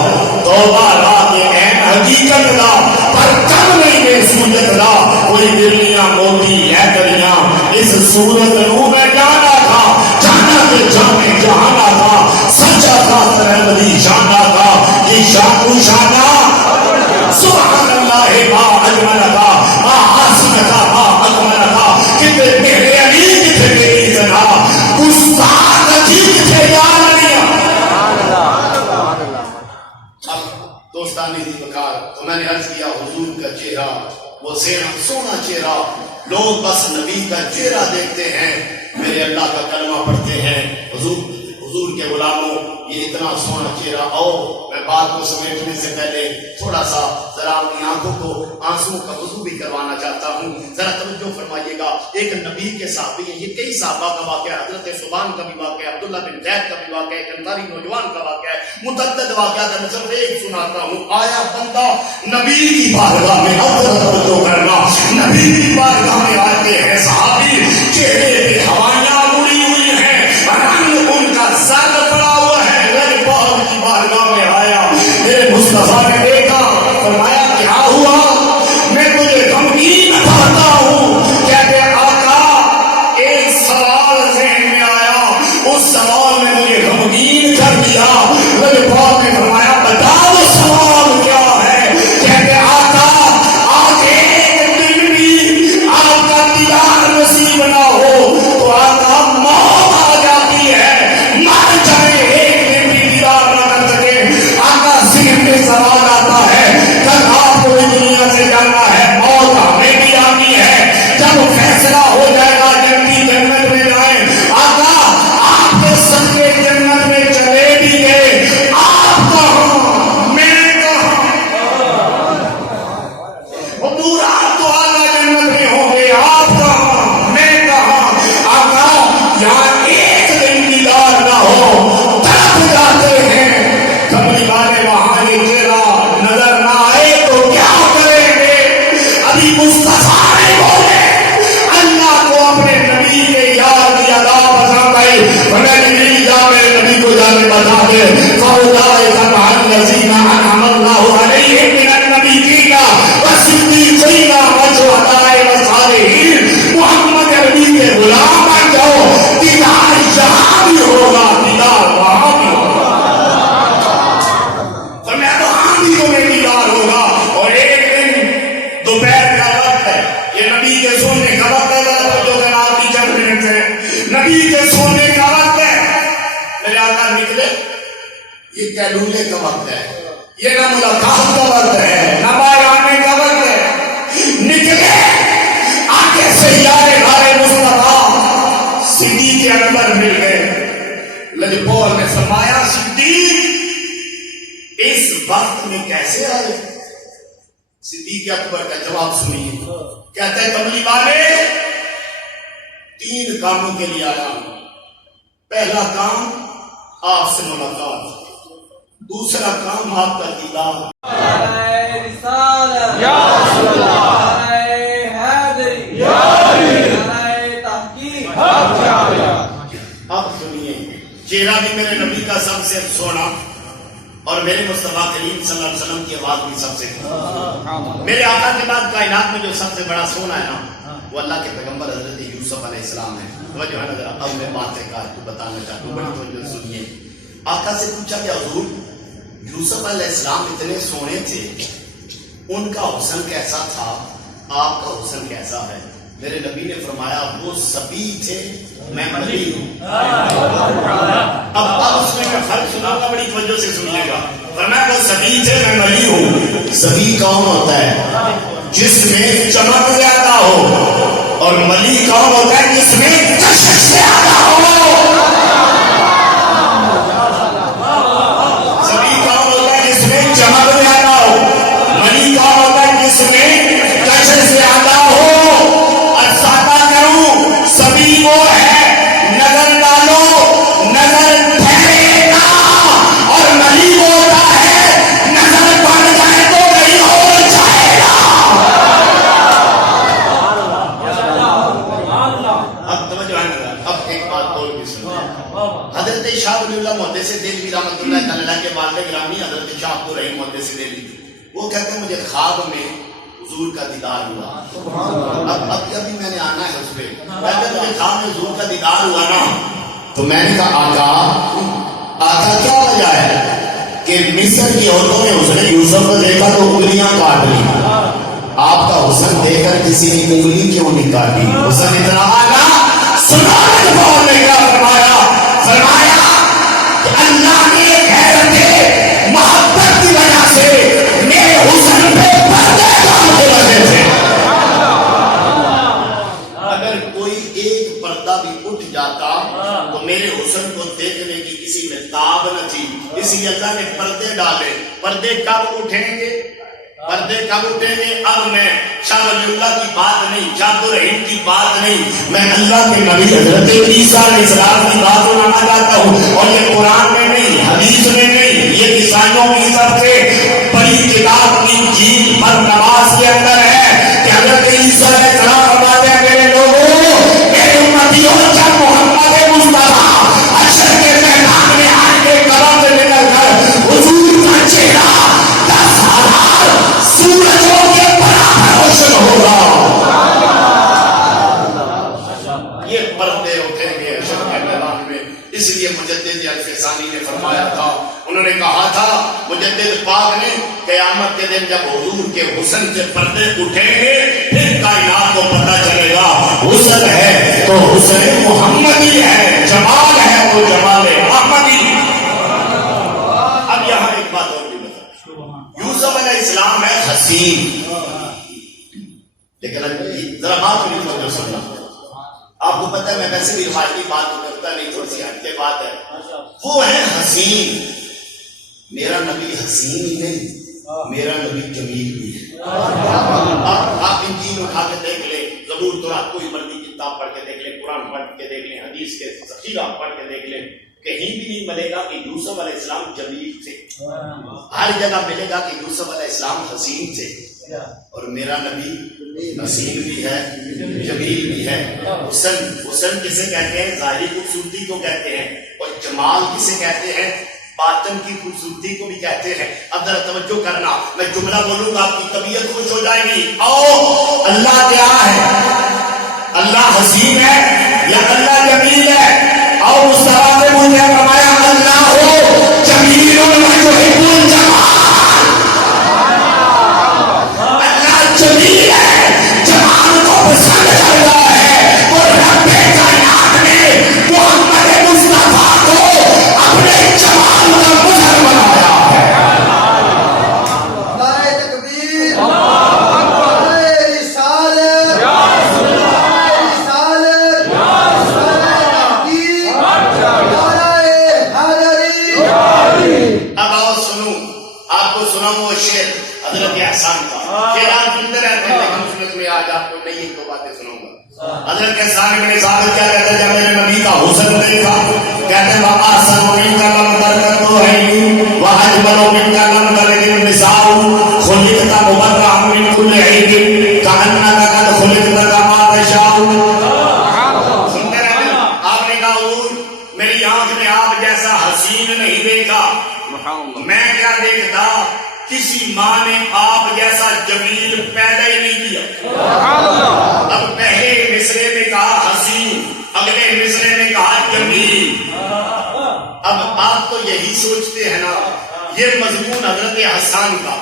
توبہ رات عین حقیقت لا پر کم نہیں میں سورت لا کوئی دلیاں موتی لے کریاں اس صورت نو میں جانا تھا، جانا کے جانے جہانا تھا، سچا تھا ترمدی جانا تھا. یہ شاکو شانا سبحان اللہ ما اجمل تھا، ما حسن تھا، ما اجمل تھا. کتنے میرے علی کتنے میری زنا استاد جی کتنے یار دوستانی تھی بکار. تو میں نے عرض کیا حضور کا چہرہ وہ زیرا سونا چہرہ، لوگ بس نبی کا چہرہ دیکھتے ہیں، میرے اللہ کا کلمہ پڑھتے ہیں. حضور کے غلاموں یہ اتنا سونا چہرہ. اور میں بات کو سمیٹنے سے پہلے تھوڑا سا ذرا اپنی آنکھوں کو آنسوں کا وضو بھی کروانا چاہتا ہوں. ذرا توجہ فرمائیے گا. ایک نبی کے صحابی ہیں، یہ کئی صحابہ کا واقعہ ہے، حضرت سبحان کا بھی واقعہ ہے، عبداللہ بن زید کا بھی واقعہ ہے، ایک انصاری نوجوان کا واقعہ ہے. متعدد واقعات ہیں، میں صرف ایک سناتا ہوں. آیا بندہ نبی کی بارگاہ میں، اب توجہ کرنا، نبی کی بارگاہ میں آتے ہیں صحابی، چہرے پہ ہوائیاں اڑی ہوئی ہیں، رنگ ان کا زرد پڑا ہوا ہے. میرے پاک کی بارگاہ میں آیا، میرے مصطفیٰ نے دیکھا، فرمایا کیا ہوا؟ میں تجھے غمگین پاتا ہوں. کہتے آقا ایک سوال ذہن میں آیا، اس سوال نے مجھے غمگین کر دیا. میرے پاک نے فرمایا بتا وہ سوال کیا ہے؟ کہتے آقا آج ایک دن بھی آپ کا یہ کیلولے کا وقت ہے، یہ نہ ملاقات کا وقت ہے، نہ باہر آنے کا وقت ہے. نکلے آگے سے یار غار مصطفیٰ صدیق اکبر مل گئے. لجپال نے فرمایا صدیق اس وقت میں کیسے آئے؟ صدیق اکبر کا جواب سنیے. کہتے ہیں کملی والے 3 کاموں کے لیے آیا ہوں. پہلا کام آپ سے ملاقات، دوسرا کام آپ کا دیدار. اب سنیے، چہرہ بھی میرے نبی کا سب سے سونا اور میرے مصطفیٰ کریم صلی اللہ علیہ وسلم کی آواز بھی سب سے میرے آقا کے بعد کائنات میں جو سب سے بڑا سونا ہے نا وہ اللہ کے پیغمبر حضرت یوسف علیہ السلام ہے. توجہ ہے نا ذرا. اب میں باتیں تو بتانا چاہتا ہوں، بڑی توجہ سنیے. آقا سے پوچھا کہ حضور یوسف علیہ السلام اتنے سونے تھے، ان کا حسن کیسا تھا، آپ کا حسن کیسا ہے؟ میرے نبی نے فرمایا وہ سبی تھے، میں ملی ہوں. اب اس میں فرق سناؤں گا، بڑی توجہ سے سنیے گا. فرمایا وہ سبی تھے، میں ملی ہوں. سبی کون ہوتا ہے؟ جس میں چمک زیادہ ہو. اور ملی کون ہوتا ہے؟ جس میں کشش زیادہ ہو. سبی کون ہوتا ہے؟ جس میں چمک زیادہ ہو. ملی کون ہوتا ہے؟ جس میں کشش زیادہ ہو. سبھی وہ ہے نظر ڈالو نظر ٹھہرے گا، اور ملی وہ ہوتا ہے نظر بڑھ جائے تو کہیں ہو جائے گا. اب توجہ ہے نا. اب ایک بات اور بھی سنو. حضرت شاہ ولی اللہ محدث دہلوی رحمۃ اللہ تعالی کے والد گرامی حضرت شاہ عبد الرحیم محدث دہلوی، وہ کہتے ہیں مجھے خواب میں حضور کا دیدار ہوا. اب ابھی میں نے آنا ہے اس پہ. کہتے مجھے خواب میں حضور کا دیدار ہوا نا، تو میں نے کہا آقا کیا وجہ ہے کہ مصر کی عورتوں نے حسن یوسف کو دیکھا تو انگلیاں کاٹ لی، آپ کا حسن دیکھ کر کسی نے انگلی کیوں نہیں کاٹی؟ حسن اتنا آنا سنا نے کیا فرمایا کہ اللہ نے حیرت محبت کی وجہ سے میرے حسن پہ پردے ڈالنے لگے تھے. اگر کوئی ایک پردہ بھی اٹھ جاتا تو میرے حسن کو دیکھنے کی کسی میں تاب نہ تھی، اس لیے اللہ نے پردے ڈالے. پردے کب اٹھیں گے؟ پردے کب اٹھیں گے؟ اب میں شاہ ولی اللہ کی بات نہیں، شاہ عبد الرحیم کی بات نہیں، میں اللہ کے نبی حضرت عیسیٰ علیہ السلام کی بات سنانا چاہتا ہوں. اور یہ قرآن میں نہیں، حدیث میں نہیں، یہ عیسائیوں کی سب سے بڑی کتاب انجیل پر نماز کے اندر ہے کہ حضرت عیسیٰ علیہ السلام فرماتے ہیں میرے لوگوں، میرے امتیوں، جب محمد مصطفیٰ حشر کے میدان میں آئیں گے قبر سے نکل کر حضور کا چہرہ 10,000 سورجوں کے برابر روشن ہوگا. یہ پردے اٹھیں گے حشر کے میدان میں. اس لیے مجدد الفسانی نے فرمایا تھا، انہوں نے کہا تھا مجدد پاک نے قیامت کے دن جب حضور کے حسن سے پردے اٹھیں گے پھر کائنات کو پتہ چلے گا حسن ہے تو حسن محمدی ہے، جمال ہے تو جمال احمدی. اب یہاں ایک بات اور بھی بتا. یوسف علیہ السلام ہے حسین، لیکن ذرا بات بھی توجہ سننا. آپ کو پتہ ہے میں ویسے بھی روایتی بات کرتا نہیں، تھوڑی سی ہٹ کے بات ہے. وہ ہے حسین. میرا نبی حسین ہی نہیں، میرا نبی جمیل بھی ہے. آپ انجیل اٹھا کے دیکھ لیں، زبور تورات کوئی مرضی کتاب پڑھ کے دیکھ لیں، قرآن پڑھ کے دیکھ لیں، حدیث کے ذخیرہ پڑھ کے دیکھ لیں، کہیں بھی نہیں ملے گا کہ یوسف علیہ السلام جمیل تھے. ہر جگہ ملے گا کہ یوسف علیہ السلام حسین تھے. اور میرا نبی حسین بھی ہے، جمیل بھی ہے. حسن کسے کہتے ہیں؟ ظاہری خوبصورتی کو کہتے ہیں. اور جمال کسے کہتے ہیں؟ باطن کی خوبصورتی کو بھی کہتے ہیں. اب ذرا توجہ کرنا، میں جملہ بولوں گا آپ کی طبیعت خوش ہو جائے گی. او اللہ کیا ہے؟ اللہ حسین ہے یا اللہ جمیل ہے؟ اور اس طرح سے مجھے فرمایا اللہ ہو جمیل ویحب الجمال. اللہ جمیل ہے، جمال کو پسند کرتا ہے. اور رب کائنات نے محمد مصطفیٰ کو اپنے جمال کا مظہر حضرت کے سامنے میں ثابت کیا کہتے ہیں؟ جب میرے نبی کا حسن دیکھا کہتے ہیں وَأَحْسَنُ مِنْكَ لَمْ تَلْقَتْ عَيْنٌ وَأَجْمَلُ مِنْكَ لَمْ تَلِدِ النِّسَاءُ خُلِقْتَ مُبَرَّأً مِنْ كُلِّ عَيْبٍ كَأَنَّكَ قَدْ خُلِقْتَ كَمَا تَشَاءُ. سنتے رہے آپ نے کہا حضور میری آنکھ نے آپ جیسا حسین نہیں دیکھا، میں کیا دیکھتا؟ کسی ماں نے آپ جیسا جمیل پیدا ہی نہیں کیا. اب پہلے مصرے میں کہا حسین، اگلے مصرے میں کہا جمیل. اب آپ تو یہی سوچتے ہیں نا یہ مضمون حضرت حسان کا،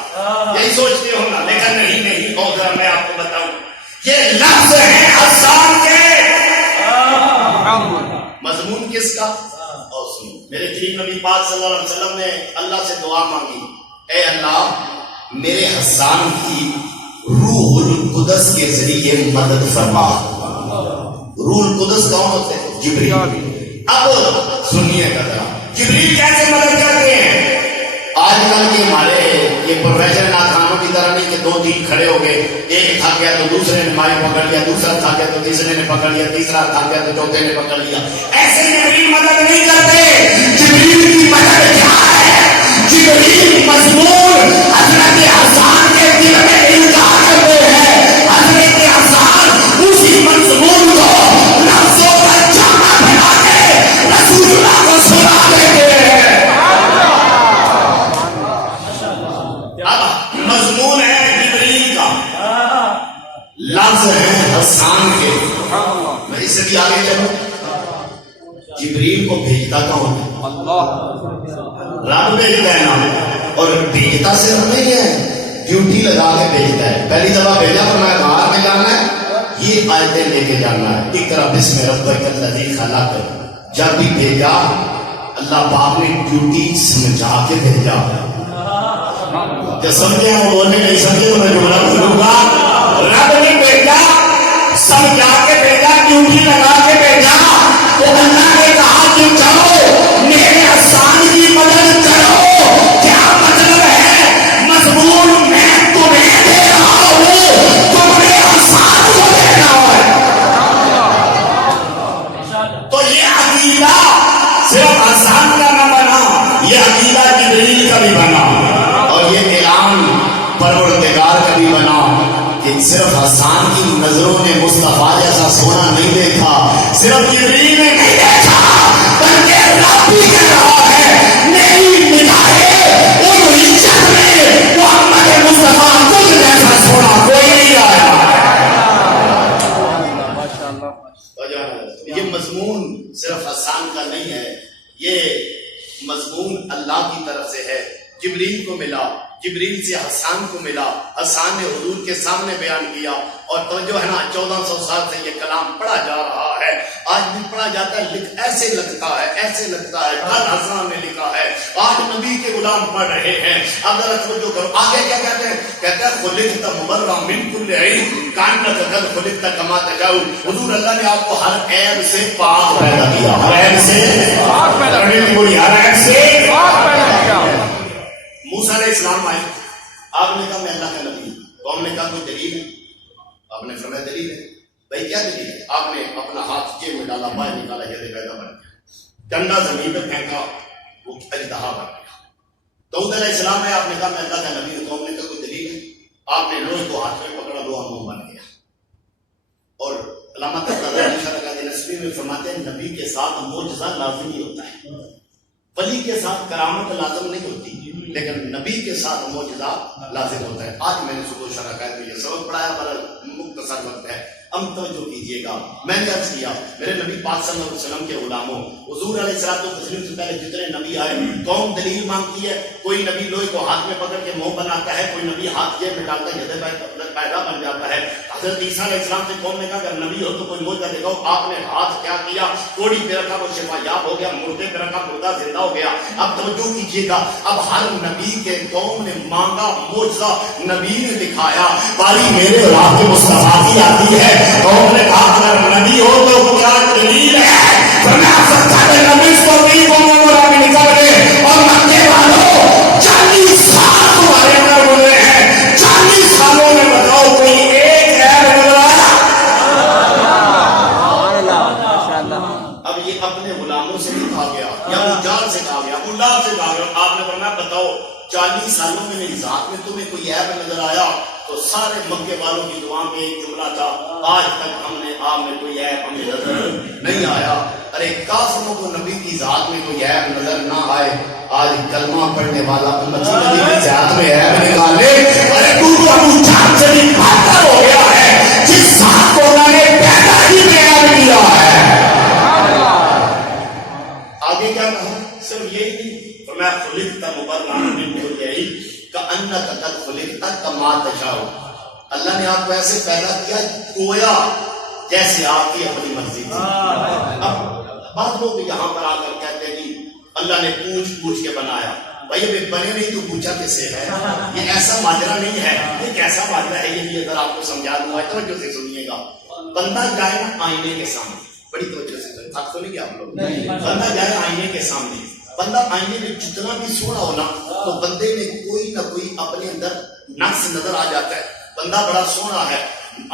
یہی سوچتے ہو نا، لیکن نہیں اور ذرا میں آپ کو بتاؤں یہ لفظ ہے حسان کے، مضمون کس کا؟ اور سنو میرے کریم نبی پاک صلی اللہ علیہ وسلم نے اللہ سے دعا مانگی، اے اللہ میرے حسان کی روح القدس کے ذریعے مدد فرما. روح القدس کون ہوتے ہیں؟ جبریل. اب سنیے گا ذرا جبریل کیسے مدد کرتے ہیں. آج کل کے ہمارے یہ پروفیشن ناکاموں کی طرح نہیں کہ دو تین کھڑے ہو گئے، ایک تھک گیا تو دوسرے نے مائک پکڑ لیا، دوسرا تھک گیا تو تیسرے نے پکڑ لیا، تیسرا تھک گیا تو چوتھے نے پکڑ لیا. ایسے جبریل مدد نہیں کرتے. جبریل کی مدد کیا ہے؟ جبریل مضمون حضرت حسان کے دل میں انکار کرتے ہیں. حضرت حسان اسی مضمون کو لفظوں کا جامع بنا کے رسول اللہ کو سنا دیتے ہیں. اب مضمون ہے جبریل کا، لفظ ہے حسان کے. میں اس سے بھی آگے چلوں، جبریل کو بھیجتا کون ہے؟ رب بھیجتا ہے نا، اور بھیجتا صرف نہیں ہے، ڈیوٹی لگا کے بھیجتا ہے. پہلی دفعہ بھیجا پر میں باہر میں جانا ہے، یہ آیتیں لے کے جانا ہے. اقرا بسم ربک الذی خلق. جب بھی بھیجا اللہ پاک نے ڈیوٹی سمجھا کے بھیجا. کیا سمجھے ہم بولنے نہیں سمجھے تو میں جملہ بولوں گا. رب نے بھیجا، سمجھا کے بھیجا، ڈیوٹی لگا کے بھیجا. تو اللہ نے کہا کہ جاؤ میرے حسان کی مدد کرو. کیا مطلب ہے؟ مضمون میں تمہیں دے رہا ہوں، تم نے حسان کو دینا ہے. تو یہ عقیدہ صرف حسان کا نہ بنا، یہ عقیدہ جبریل کا بھی بنا، اور یہ اعلان پروردگار کا بھی بنا کہ صرف حسان کی نظروں نے مصطفیٰ جیسا سونا نہیں دیکھا، صرف جبریل نے نہیں دیکھا، بلکہ رب بھی کہہ رہا ہے میری نگاہیں ان عزت میں محمد مصطفیٰ تجھ جیسا سونا کوئی نہیں آیا. یہ مضمون صرف حسان کا نہیں ہے، یہ مضمون اللہ کی طرف سے ہے. جبریل کو ملا، جبریل سے حسان کو ملا، حسان نے حضور کے سامنے بیان کیا. اور توجہ ہے نا 1400 سال سے یہ کلام پڑھا جا رہا ہے، آج بھی پڑھا جاتا ہے. ایسے لگتا ہے ہر حسان نے لکھا ہے. آج نبی کے غلام پڑھ رہے ہیں. اب ذرا توجہ کرو آگے کیا کہتے ہیں؟ کہتے ہیں خلقت مبرأ من کل عیب کأنک قد خلقت کما تشاء. حضور اللہ نے آپ کو ہر عیب سے پاک پیدا کیا، ہر عیب سے پاک پیدا کیا. موسیٰ علیہ السلام آئے، آپ نے کہا میں اللہ کا نبی ہوں. قوم نے کہا کوئی دلیل ہے؟ آپ نے فرمایا دلیل ہے. بھائی کیا دلیل ہے؟ آپ نے اپنا ہاتھ جیب میں ڈالا، باہر نکالا، یہ پیدا بن گیا. ڈنڈا زمین پہ پھینکا، وہ اژدہا بن گیا. داؤد علیہ السلام نے، آپ نے کہا میں اللہ کا نبی ہوں. قوم نے کہا کوئی دلیل ہے؟ آپ نے لوہے کو ہاتھ میں پکڑا، لوہا منہ بن گیا. اور علامہ نسبی میں فرماتے ہیں نبی کے ساتھ معجزہ لازمی ہوتا ہے، ولی کے ساتھ کرامت لازم نہیں ہوتی، لیکن نبی کے ساتھ معجزہ لازم ہوتا ہے. آج میں نے صبح شرکت میں یہ سبق پڑھایا، بڑا مختصر وقت ہے. اب توجہ کیجیے گا، میں نے عرض کیا میرے نبی پاک صلی اللہ علیہ وسلم کے غلاموں، حضور علیہ الصلوۃ والتسلیم سے پہلے جتنے نبی آئے، قوم دلیل مانگتی ہے. کوئی نبی لوہے کو ہاتھ میں پکڑ کے منہ بناتا ہے، کوئی نبی ہاتھ جیب میں ڈالتا ہے، جیسے پیدا بن جاتا ہے. حضرت عیسیٰ علیہ السلام سے قوم نے کہا اگر نبی ہو تو کوئی معجزہ دکھاؤ. آپ نے ہاتھ کیا کیا؟ کوڑی پہ رکھا وہ شفا یاب ہو گیا، مردے پہ رکھا مردہ زندہ ہو گیا. اب توجہ کیجیے گا، اب ہر نبی کے قوم نے مانگا معجزہ، نبی نے دکھایا. باری میرے اور آپ کے مصطفیٰ کی آتی ہے. قوم نے کہا اگر نبی ہو تو کیا دلیل ہے؟ فرمایا سچا نبی کو بھی نکل گئے. اور مکے والوں 40 سال تمہارے اندر ہوئے ہیں، 40 سالوں میں بتاؤ کوئی ایک عیب نظر آیا؟ اللہ سے کہا گیا. آپ نے فرمایا بتاؤ 40 سالوں میں میری ذات میں تمہیں کوئی عیب نظر آیا؟ تو سارے مکے والوں کی دعا میں ایک جملہ تھا آج تک ہم نے آپ میں کوئی عیب ہمیں نظر نہیں آیا. ارے کافروں کو نبی کی ذات میں کوئی عیب نظر نہ آئے, آج کلمہ پڑھنے والا امتی نبی کی ذات میں عیب نکالے. ارے تو ابو جہل سے بھی بہتر ہو گیا ہے جس ذات کو اللہ نے پیدا ہی میں عیب کیا ہے. آگے کیا کہا؟ صرف یہی نہیں فرمایا خلقت مبرأ من کل عیب کأنک قد خلقت کما تشاء. اللہ نے آپ کو ایسے پیدا کیا گویا جیسے آپ کی اپنی مرضی تھی. اب بعض لوگ یہاں پر آ کر کہتے ہیں جی اللہ نے پوچھ پوچھ کے بنایا. بھائی ابھی بنے نہیں تو پوچھا کیسے ہے؟ یہ ایسا ماجرا نہیں ہے. یہ کیسا ماجرا ہے یہ بھی اگر آپ کو سمجھا دوں گا توجہ سے سنیے گا. بندہ جائے نا آئینے کے سامنے, بڑی توجہ سے تھک تو نہیں کیا آپ لوگ؟ بندہ جائے آئینے کے سامنے, بندہ آئینے میں جتنا بھی سونا ہونا تو بندے میں کوئی نہ کوئی اپنے اندر نقص نظر آ جاتا ہے. بندہ بڑا سونا ہے,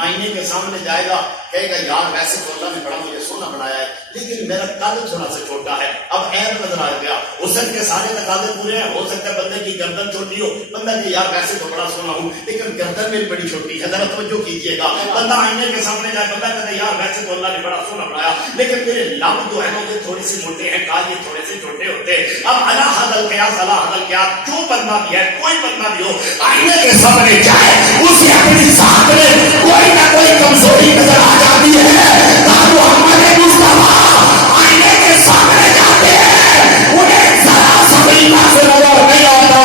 آئینے کے سامنے جائے گا کہے گا یار ویسے تو اللہ نے بڑا مجھے سونا بنایا ہے لیکن میرا قد تھوڑا سا چھوٹا ہے, اب عیب نظر آ گیا. ہو سکتے سارے تقاضے پورے ہیں, ہو سکتا ہے بندے کی گردن چھوٹی ہو, بندہ کہ یار ویسے تو بڑا سونا ہوں لیکن گردن میری بڑی چھوٹی ہے, ذرا توجہ کیجیے گا. بندہ آئینے کے سامنے جائے, بندہ کہتا ہے یار ویسے تو اللہ نے بڑا سونا بنایا لیکن میرے لب جو ہے نا وہ تھوڑے سے موٹے ہیں, کاج یہ تھوڑے سے چھوٹے ہوتے. اب اللہ حدل قیاس اللہ حدل قیاس جو بندہ بھی ہے کوئی بندہ بھی ہو آئینے کے سامنے جائے اسے اپنی ذات میں کوئی نہ کوئی کمزوری نظر آ جاتی ہے. ہمارے مصطفیٰ آئینے کے سامنے جاتے ہیں انہیں ذرا سا بھی نظر نہیں آتا,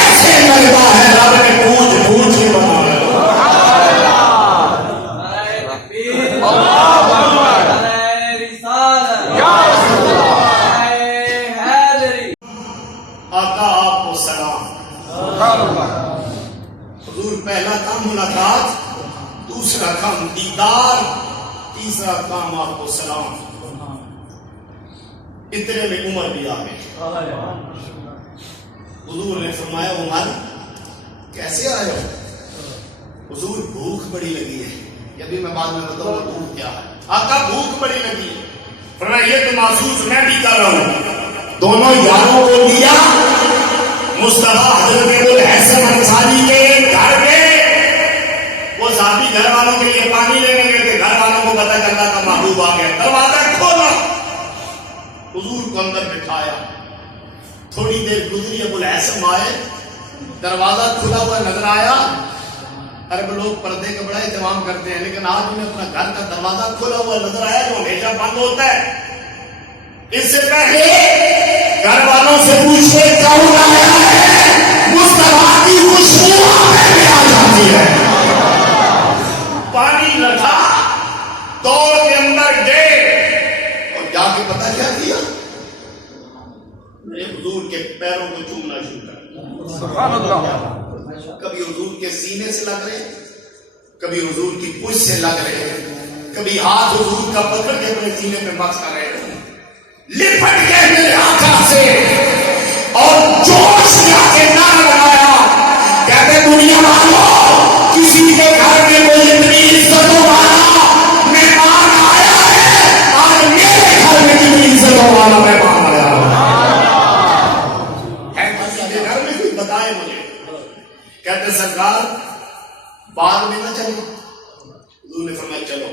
ایسے لگتا ہے رب نے پوچھ پوچھ کے بنایا. آقا آپ کو سلام. حضور پہلا کام ملاقات, دوسرا کام دیدار, تیسرا کام آپ کو سلام. اتنے میں عمر بھی آ گئے. حضور نے فرمایا عمر کیسے آئے ہو؟ حضور بھوک بڑی لگی ہے. یہ بھی میں بعد میں بتاؤں گا بھوک کیا ہے. آقا بھوک بڑی لگی ہے. فرمایا یہ تو محسوس میں بھی کر رہا ہوں. دونوں یاروں کو لیا مصطفیٰ حضرت ابوالحسن انصاری کے گھر گئے. وہ ذاتی گھر والوں کے لیے پانی لینے گئے تھے, گھر والوں کو پتہ چلا کہ محبوب آ گیا. دروازہ کھولا, حضور کو اندر بٹھایا. تھوڑی دیر گزری, ابوالحسن آئے, دروازہ کھلا ہوا نظر آیا. عرب لوگ پردے کا بڑا اہتمام کرتے ہیں لیکن آج انہیں اپنا گھر کا دروازہ کھلا ہوا نظر آیا جو ہمیشہ بند ہوتا ہے. اس سے پہلے گھر والوں سے پوچھے کون آیا ہے, مصطفیٰ کی خوشبو میں آ جاتی ہے. پانی رکھا, دوڑ کے اندر گئے اور جا کے پتہ کیا کیا, میرے حضور کے پیروں کو چومنا شروع کر. کبھی حضور کے سینے سے لگ رہے, کبھی حضور کی پشت سے لگ رہے, کبھی ہاتھ حضور کا پکڑ کے اپنے سینے میں مس کر رہے, لپٹ گئے میرے آقا سے اور جوش کیا کے نعرہ لگایا, کہتے دنیا والوں کسی کے گھر میں کوئی اتنی عزتوں والا مہمان آیا ہے, آج میرے گھر میں کتنی عزتوں والا مہمان آیا ہے کسی کے گھر میں کوئی بتائے مجھے. کہتے سرکار باغ میں نہ چلو. حضور نے فرمایا چلو.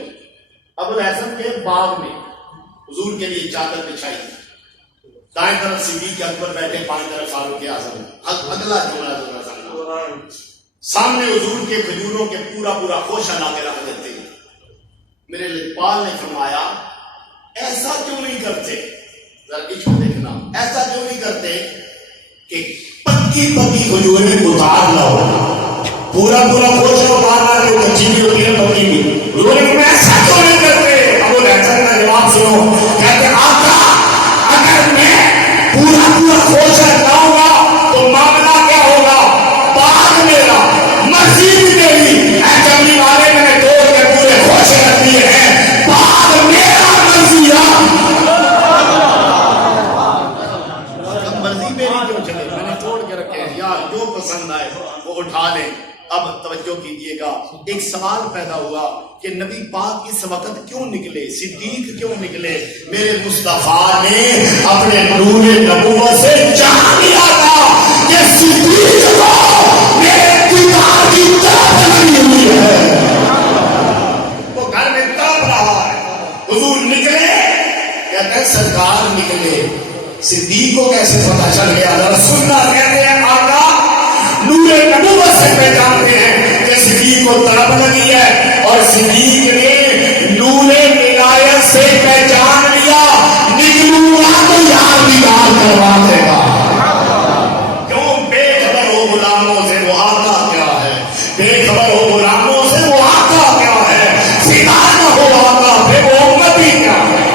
ابوالحسن کے باغ میں حضور کے لیے چادر بچھائی, دائیں طرف صدیق اکبر بیٹھے, بائیں طرف فاروق اعظم. اگلا جملہ سامنے حضور کے کھجوروں کے پورا پورا خوشہ لا کے رکھ دیتے. میرے لکپال نے فرمایا ایسا کیوں نہیں کرتے, ذرا عشق دیکھنا, ایسا کیوں نہیں کرتے کہ پکی پکی کھجوریں اتار لاؤ, پورا پورا خوشہ اتار لا رہے, کچی بھی ہوتی ہے پکی بھی. حضور نے ایسا کیوں نہیں کرتے؟ ابوالحسن کا جواب سنو, کہتے آقا اگر میں پورا پورا خوشہ لاؤں گا تو معاملہ کیا ہوگا, باغ میرا مرضی بھی میری, اے کملی والے میں نے توڑ کے پورے خوشے رکھ دیے ہیں, باغ میرا مرضی مرضی میری کیوں چلے, میں نے توڑ کے رکھے ہیں, یا جو پسند آئے وہ اٹھا لیں. اب توجہ کیجیے گا, ایک سوال پیدا ہوا کہ نبی پاک اس وقت کیوں نکلے، صدیق کیوں نکلے؟ میرے مصطفیٰ نے اپنے نور نبوت سے جان لیا تھا کہ صدیق کو میرے دیدار کی طرف لگی ہوئی ہے، وہ گھر میں تڑپ رہا ہے۔ حضور نکلے، کہتے ہیں سرکار نکلے، صدیق کو کیسے پتا چل گیا؟ رسول اللہ کہتے ہیں آقا نور نبوت سے پہچانتے ہیں کہ صدیق کو طرف لگی ہے، اور صدیق نے نور ولایت سے پہچان لیا نکلوں گا تو یار دیدار کروا دے گا۔ کیوں؟ بے خبر ہو غلاموں سے وہ آقا کیا ہے، بے خبر ہو غلاموں سے وہ آقا کیا ہے، فدا نہ ہو آقا پہ وہ امتی کیا ہے،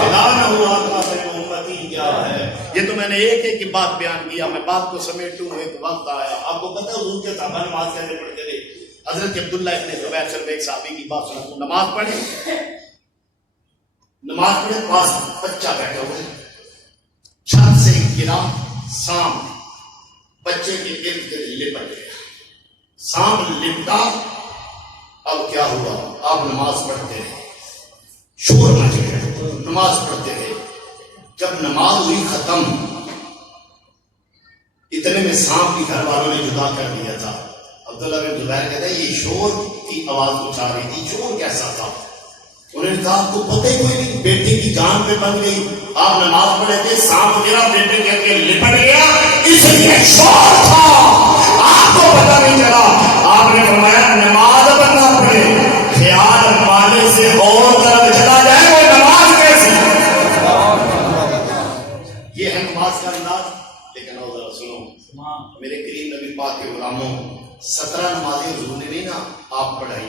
فدا نہ ہو آقا پہ وہ امتی کیا ہے۔ یہ تو میں نے ایک ایک کی بات بیان کیا، میں بات کو سمیٹوں، ایک وقت آیا۔ آپ کو پتہ ہے حضور کے صحابہ نماز کیسے پڑھتے تھے؟ حضرت عبداللہ ابن زبیر سے ایک صحابی کی بات سنوں، نماز پڑھے، نماز پڑھے، پاس بچہ بیٹھا ہوا ہے، چھت سے گرا، سانپ بچے کے ارد گرد لپٹ گیا، سانپ لپٹا۔ اب کیا ہوا؟ آپ نماز پڑھتے رہے، شور مچ گیا، نماز پڑھتے رہے۔ جب نماز ہوئی ختم، اتنے میں سانپ کی گھر والوں نے جدا کر دیا تھا۔ عبداللہ بن زبیر کہتے ہیں یہ شور کی آواز اٹھا رہی تھی، شور کیسا تھا؟ انہوں نے کہا آپ کو پتہ ہی کوئی نہیں، بیٹے کی جان پہ بن گئی، آپ نماز پڑھے تھے، سانپ گرا، بیٹے کہہ کے لپٹ گیا، اس لیے شور تھا، آپ کو پتہ نہیں چلا۔ آپ نے فرمایا نماز بندہ پڑھے، خیال پانے سے اور طرف چلا جائے وہ نماز کیسی؟ یہ ہے نماز کا انداز۔ لیکن اور ذرا سنو، میرے کریم نبی پاک کے غلاموں، 17 نمازیں حضور نے نہیں نا آپ پڑھائی،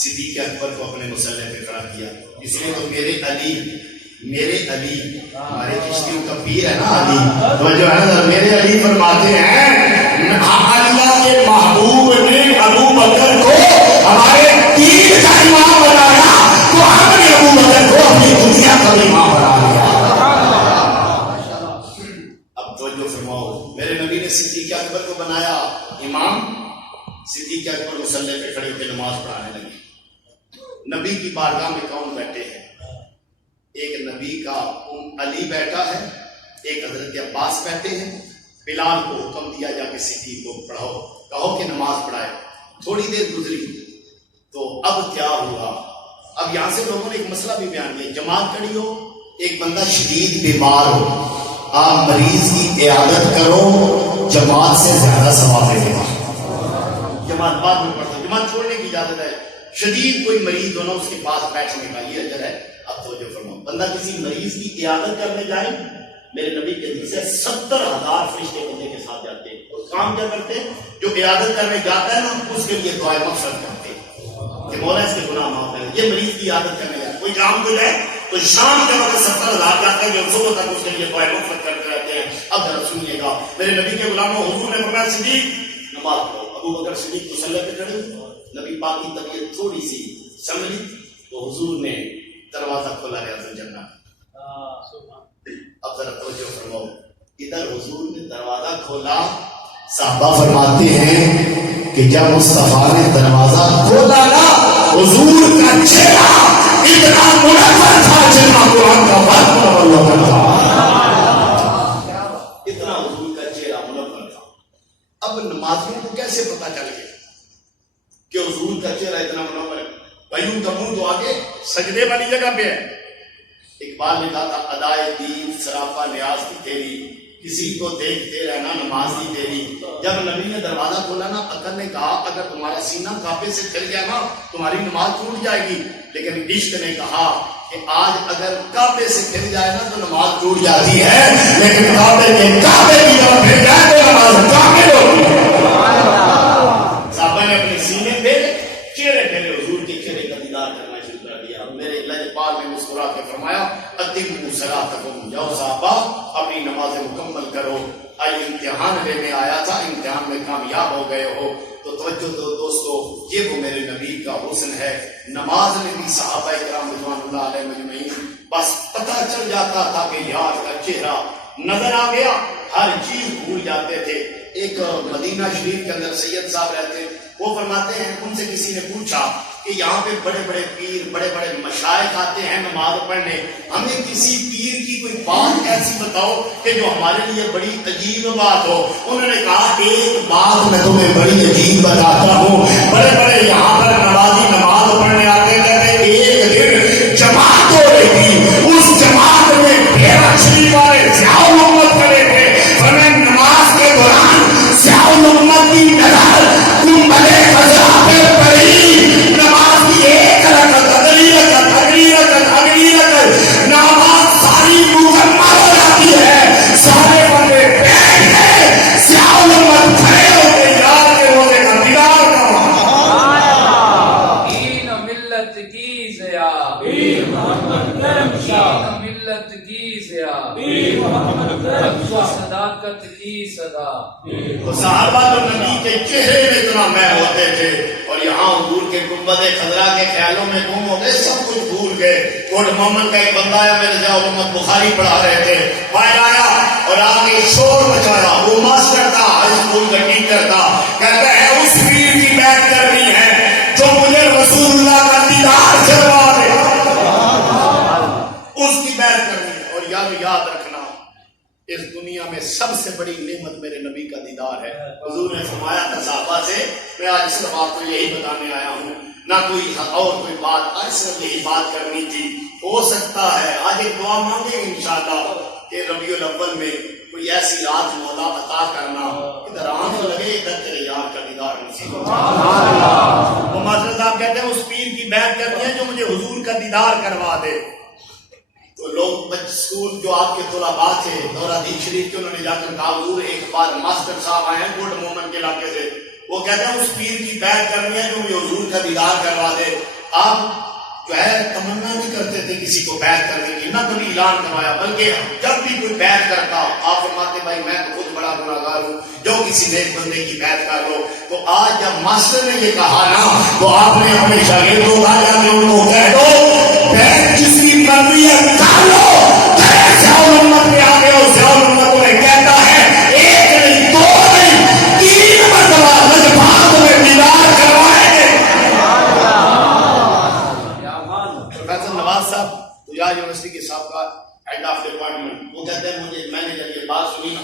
صدیق اکبر کو اپنے مسلح پہ کھڑا کیا۔ اس لیے تو میرے علی ہمارے چشتیوں کا پیر ہے نا علی، تو جو ہے نا میرے علی فرماتے ہیں اللہ کے محبوب نے ابو بکر کو ہمارے دین کا امام بنایا، تو ہم نے ابو بکر کو اپنی دنیا کا امام بنا لیا۔ اب توجہ فرماؤ، میرے نبی نے صدیق اکبر کو بنایا امام، صدیق اکبر مصلی پہ کھڑے ہو کے نماز پڑھانے لگے۔ نبی کی بارگاہ میں کون بیٹھے ہیں؟ ایک نبی کا علی بیٹھا ہے، ایک حضرت عباس بیٹھے ہیں۔ بلال کو حکم دیا جا کے صدیق کو پڑھاؤ، کہو کہ نماز پڑھائے۔ تھوڑی دیر گزری تو اب کیا ہوا؟ اب یہاں سے لوگوں نے ایک مسئلہ بھی بیان کیا، جماعت کھڑی ہو، ایک بندہ شدید بیمار ہو، آپ مریض کی عیادت کرو، جماعت سے زیادہ ثواب ملے گا۔ جماعت بعد میں پڑھتا، جماعت چھوڑنے کی اجازت ہے۔ شدید کوئی مریض ہونا، اس کے پاس بیٹھنے کا یہ اجر ہے۔ اب توجہ فرماؤ، بندہ کسی مریض کی عیادت کرنے جائے، میرے نبی کے حدیث ہے 70,000 فرشتے بندے کے ساتھ جاتے ہیں، اور کام کیا کرتے ہیں؟ جو عیادت کرنے جاتا ہے نا اس کے لیے دعائے مغفرت کرتے ہیں کہ مولا اس کے گناہ معاف کرے۔ یہ مریض کی عیادت کرنے جائے، کوئی کام کو جائے تو شام کے وقت 70,000 جاتا ہے جو صبح تک اس کے لیے دعائے مغفرت کرتے رہتے ہیں۔ اب ذرا سنیے گا، میرے نبی کے غلاموں، حضور نے فرمایا صدیق نماز پڑھو۔ ابو بکر صدیق مصلی پہ کھڑے، نبی پاک کی طبیعت تھوڑی سی سنبھلی تو حضور نے دروازہ کھولا ریاض جنت۔ اب ذرا توجہ فرماؤ، ادھر حضور نے دروازہ کھولا، صحابہ فرماتے ہیں کہ جب مصطفیٰ نے دروازہ کھولا نا، حضور کا چہرہ اتنا منور تھا جتنا قرآن کا بات منور تھا، اتنا حضور کا چہرہ منور تھا۔ اب نمازیوں کو کیسے پتا چل گیا کہ حضور کا چہرہ اتنا منور ہے؟ بھائیوں کا منہ تو آگے سجدے والی جگہ پہ ہے۔ اقبال نے کہا تھا ادائے دین سراپا نیاز کی تیری، کسی کو دیکھتے رہنا نماز کی تیری۔ جب نبی نے دروازہ کھولا نا، عقل نے کہا اگر تمہارا سینہ کعبے سے پھر گیا نا تمہاری نماز ٹوٹ جائے گی، لیکن عشق نے کہا کہ آج اگر کعبے سے پھر جائے نا تو نماز ٹوٹ جاتی ہے، لیکن کعبے کی طرف پھر جائے تو نماز کامل ہوتی ہے۔ صحابہ نے اپنے سینے پہ چہرے پہلے حضور کے چہرے کا دیدار کرنا شروع کر دیا۔ میرے لجپال نے مسکرا کے فرمایا اتموا صلاتکم، جاؤ صحابہ اپنی نماز مکمل کرو، آئی امتحان لینے آیا تھا، امتحان میں کامیاب ہو گئے ہو۔ تو توجہ دو دوستو، یہ وہ میرے نبی کا حسن ہے۔ نماز نے بھی صحابہ کرام رضوان اللہ علیہ مجمعین بس پتہ چل جاتا تھا کہ یار کا چہرہ نظر آ گیا، ہر چیز بھول جاتے تھے۔ ایک مدینہ شریف کے اندر سید صاحب رہتے، وہ فرماتے ہیں ان سے کسی نے پوچھا کہ یہاں پہ بڑے بڑے پیر بڑے بڑے مشائخ آتے ہیں نماز پڑھنے، ہمیں کسی پیر کی کوئی بات ایسی بتاؤ کہ جو ہمارے لیے بڑی عجیب بات ہو۔ انہوں نے کہا ایک بات میں تمہیں بڑی عجیب بتاتا ہوں، بڑے بڑے یہاں پر نمازی نماز پڑھنے آتے تھے، ایک دن جماعت ہو رہی تھی، اس جماعت میں ڈیرا شریف والے ضیاء الامت کھڑے تھے، ہمیں نماز کے دوران ضیاء الامت کی نظر گنبد خضرا پہ پڑی، نماز کی ایک رکعت اگلی رکعت اگلی رکعت اگلی رکعت، نماز ساری مکمل ہو جاتی ہے، سارے بندے بیٹھ گئے، ضیاء الامت کھڑے ہو کے یار کے روزے کا دیدار کروایا۔ دین و ملت کی ضیاء، پیر محمد کرم شاہ، دین و ملت کی ضیاء، پیر محمد کرم شاہ، صداقت کی صدا۔ تو صحابہ تو نبی کے چہرے میں اتنا میں ہوتے تھے اور یہاں حضور کے گنبد خضرا کے خیالوں میں گم ہو گئے، سب کچھ بھول گئے۔ کوٹ محمد کا ایک بندہ آیا، میرے ضیاء الامت بخاری پڑھا رہے تھے، باہر آیا اور آگے شور مچایا، وہ ماسٹر تھا، ہائی اسکول کا ٹیچر تھا، کہتا ہے اس پیر کی بیعت کرنی ہے جو مجھے رسول اللہ کا دیدار کروا دے، اس کی بیعت کرنی ہے۔ اور یاد رکھنا اس دنیا میں سب سے بڑی نعمت میرے نبی کا دیدار ہے۔ حضور نے فرمایا تھا صحابہ سے، میں آج صرف آپ کو یہی بتانے آیا ہوں، نہ کوئی اور کوئی بات، آج صرف یہی بات کرنی تھی۔ ہو سکتا ہے آج ایک دعا مانگیں انشاءاللہ کہ ربیع الاول میں کوئی ایسی رات مولا عطا کرنا، ادھر آنکھ لگے ادھر تیرے یار کا دیدار نصیب ہو جائے۔ وہ معذرت صاحب کہتے ہیں اس پیر کی بیعت کرنی ہے جو مجھے حضور کا دیدار کروا دے۔ تو لوگ اسکول جو آپ کے طلباء تھے دورہ دین شریف کے، انہوں نے جا کر کہا حضور ایک بار ماسٹر صاحب آئے ہیں کوٹ مومن کے علاقے سے، وہ کہتے ہیں اس پیر کی بیعت کرنی ہے جو مجھے حضور کا دیدار کروا دے۔ آپ جو ہے تمنا نہیں کرتے تھے کسی کو بیعت کرنے کی، نہ کبھی اعلان کروایا، بلکہ جب بھی کوئی بیعت کرتا آپ فرماتے بھائی میں تو خود بڑا گناہگار ہوں، جو کسی نیک بندے کی بیعت کر لو۔ تو آج جب ماسٹر نے یہ کہا نا تو آپ نے اپنے شاگردوں کو جا کے ان کو کہہ دو بیعت جس کی مرضی ہے کر لو۔ ضیاء الامت میں آ گئے اور ضیاء الامت میں کہتا ہے ایک نہیں دو نہیں 3 مرتبہ لجپال میں دیدار کروائیں گے۔ پروفیسر نواز صاحب تجار یونیورسٹی کے سابقہ ہیڈ آف ڈپارٹمنٹ، وہ کہتے ہیں مجھے، میں نے جب یہ بات سنی نا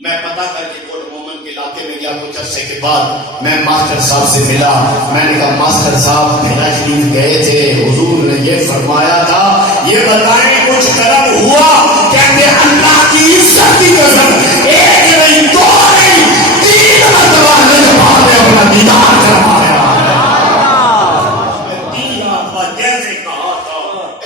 میں پتہ کر کے کوٹ مومن کے علاقے میں گیا، کچھ عرصے کے بعد میں ماسٹر صاحب سے ملا، میں نے کہا ماسٹر صاحب میرا شریف گئے تھے، حضور نے یہ فرمایا تھا، یہ بتائیں کچھ کرم ہوا؟ کہتے اللہ کی عزت کی قسم ایک نہیں دو نہیں 3 مرتبہ لجپال نے اپنا دیدار کروایا۔ جیسے کہا تھا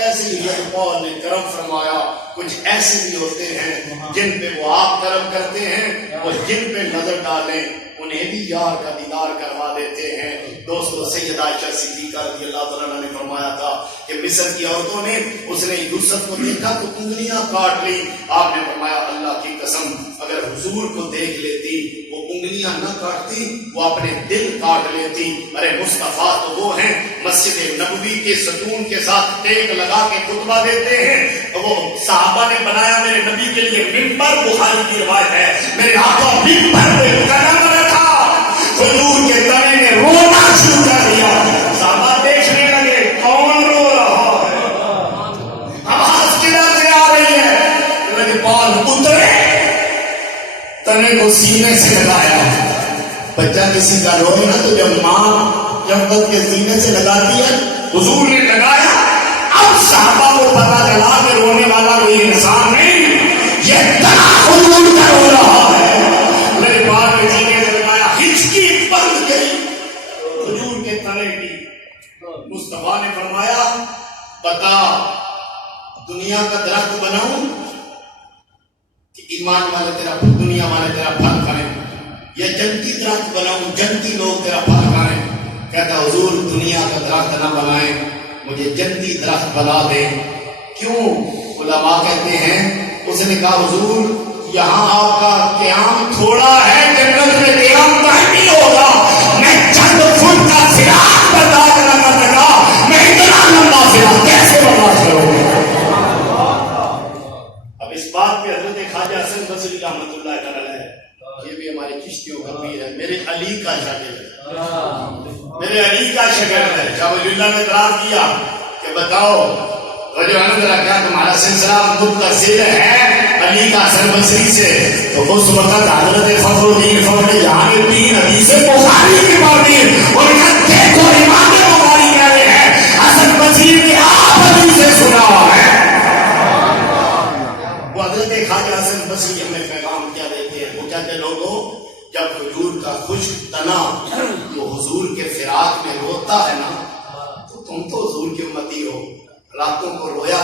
ایسے ہی لجپال نے کرم فرمایا۔ کچھ ایسے بھی ہوتے ہیں جن پہ وہ آپ کرم کرتے ہیں اور جن پہ نظر ڈالیں انہیں بھی یار کا دیدار کروا دیتے ہیں۔ دوستو سیدہ عائشہ صدیقہ رضی اللہ تعالیٰ نے فرمایا تھا کہ مصر کی عورتوں نے اس نے یوسف کو دیکھا تو انگلیاں کاٹ لی، آپ نے فرمایا اللہ کی قسم اگر حضور کو دیکھ لیتی وہ انگلیاں نہ کاٹتی، وہ اپنے دل کاٹ لیتی۔ ارے مصطفیٰ تو وہ ہیں مسجد نبوی کے ستون کے ساتھ ٹیک لگا کے خطبہ دیتے ہیں، وہ صحابہ نے بنایا میرے نبی کے لیے ممبر، بخاری کی روایت ہے میرے آقا ممبر پہ قدم رکھا، حضور کے تنے نے رونا شروع کر دیا، صحابہ دیکھنے لگے کون رو رہا ہے، آواز کدھر سے آ رہی ہے، لجپال اترے، تنے کو سینے سے لگایا۔ بچہ کسی کا روئے نا تو جب ماں جب کے سینے سے لگاتی ہے، حضور نے لگایا۔ اب صحابہ کو پتا چلا کہ رونے والا کوئی انسان نہیں، یہ تنا حضور کا رو رہا ہے۔ میرے بعد میں سینے سے لگایا، ہچکی بند گئی حضور کے تنے کی۔ مصطفیٰ نے فرمایا بتا دنیا کا درخت بناؤں کہ ایمان والے تیرا دنیا والے تیرا پھل کھائیں، یا جنتی درخت بناؤں جنتی لوگ تیرا پھل کھائیں؟ کہتا حضور دنیا کا درخت نہ بنائیں، مجھے جنتی درخت بنا دیں۔ کیوں؟ علماء کہتے ہیں اس نے کہا حضور یہاں آپ کا قیام تھوڑا ہے، جنت میں قیام دائمی ہوگا، میں چند فٹ کا سراغ برداشت نہ کر سکا، میں اتنا لمبا سراغ کیسے برداشت کروں گا؟ اب اس بات پہ حضرت خواجہ حسن بصری رحمۃ اللہ تعالی ہے، یہ بھی ہماری چشتیوں کا پیر ہے، میرے علی کا شاگرد ہے، میرے علی کا شکر ہے. شاہ ولی اللہ نے اعتراض کیا کہ بتاؤ ذرا کیا تمہارا سلسلہ متصل ہے علی کا حسن بصری سے؟ تو اس وقت حضرت فخر الدین فخر جہاں نے 3 حدیث بخاری کی پڑھی اور دیکھو امام بخاری کہہ رہے ہیں حسن بصری نے آپ حدیث سے سنا ہے. وہ حضرت خواجہ حسن بصری ہمیں پیغام کیا دیتے ہیں. وہ کہتے ہیں لوگوں جب حضور کا خشک تنا جو حضور کے فراق میں روتا ہے نا تو تم تو حضور کی امتی ہو. راتوں کو رویا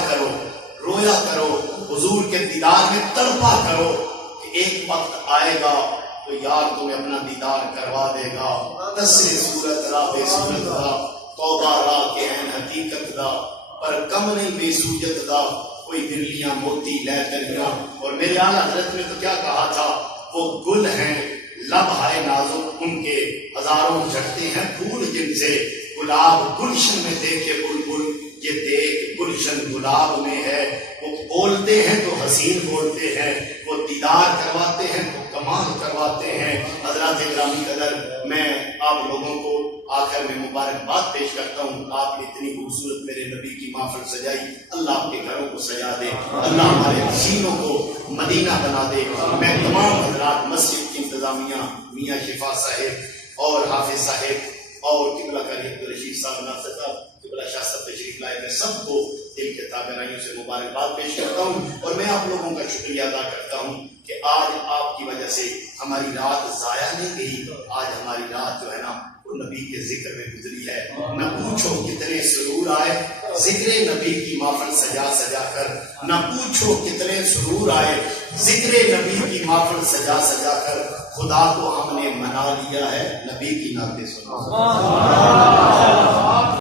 کرو حضور کے دیدار میں تڑپا کرو کہ ایک وقت آئے گا تو یار تمہیں اپنا دیدار کروا دے گا. تسر صورت را بے صورت دا توبہ را کے ہیں حقیقت دا پر کم نہیں بے سوجت دا کوئی گرلیاں موتی لے کریاں. اور میرے اعلیٰ حضرت نے تو کیا کہا تھا وہ گل ہیں لب ہائے نازک ان کے ہزاروں جھڑتے ہیں پھول جن سے گلاب گلشن میں دیکھے بلبل یہ دیکھ گلشن گلاب میں ہے. وہ بولتے ہیں تو حسین بولتے ہیں وہ دیدار کرواتے ہیں تو کمال کرواتے ہیں. حضرات گرامی قدر میں آپ لوگوں کو آخر میں مبارکباد پیش کرتا ہوں. آپ نے اتنی خوبصورت میرے نبی کی محفل سجائی. اللہ آپ کے گھروں کو سجا دے. اللہ ہمارے سینوں کو مدینہ بنا دے. میں تمام حضرات مسجد کی انتظامیہ میاں شفا صاحب اور حافظ صاحب اور قبلہ کاری عبدالرشید صاحب ناصر صاحب قبلہ شاہ صاحب تشریف لائے میں سب کو دل کے تابعین سے مبارکباد پیش کرتا ہوں. اور میں آپ لوگوں کا شکریہ ادا کرتا ہوں کہ آج آپ کی وجہ سے ہماری رات ضائع نہیں گئی. آج ہماری رات جو ہے نا وہ نبی کے ذکر میں گزری ہے. نہ پوچھو کتنے سرور آئے ذکر نبی کی محفل سجا سجا کر. نہ پوچھو کتنے سرور آئے ذکر نبی کی محفل سجا سجا کر. خدا کو ہم نے منا لیا ہے نبی کی نعتیں سنا.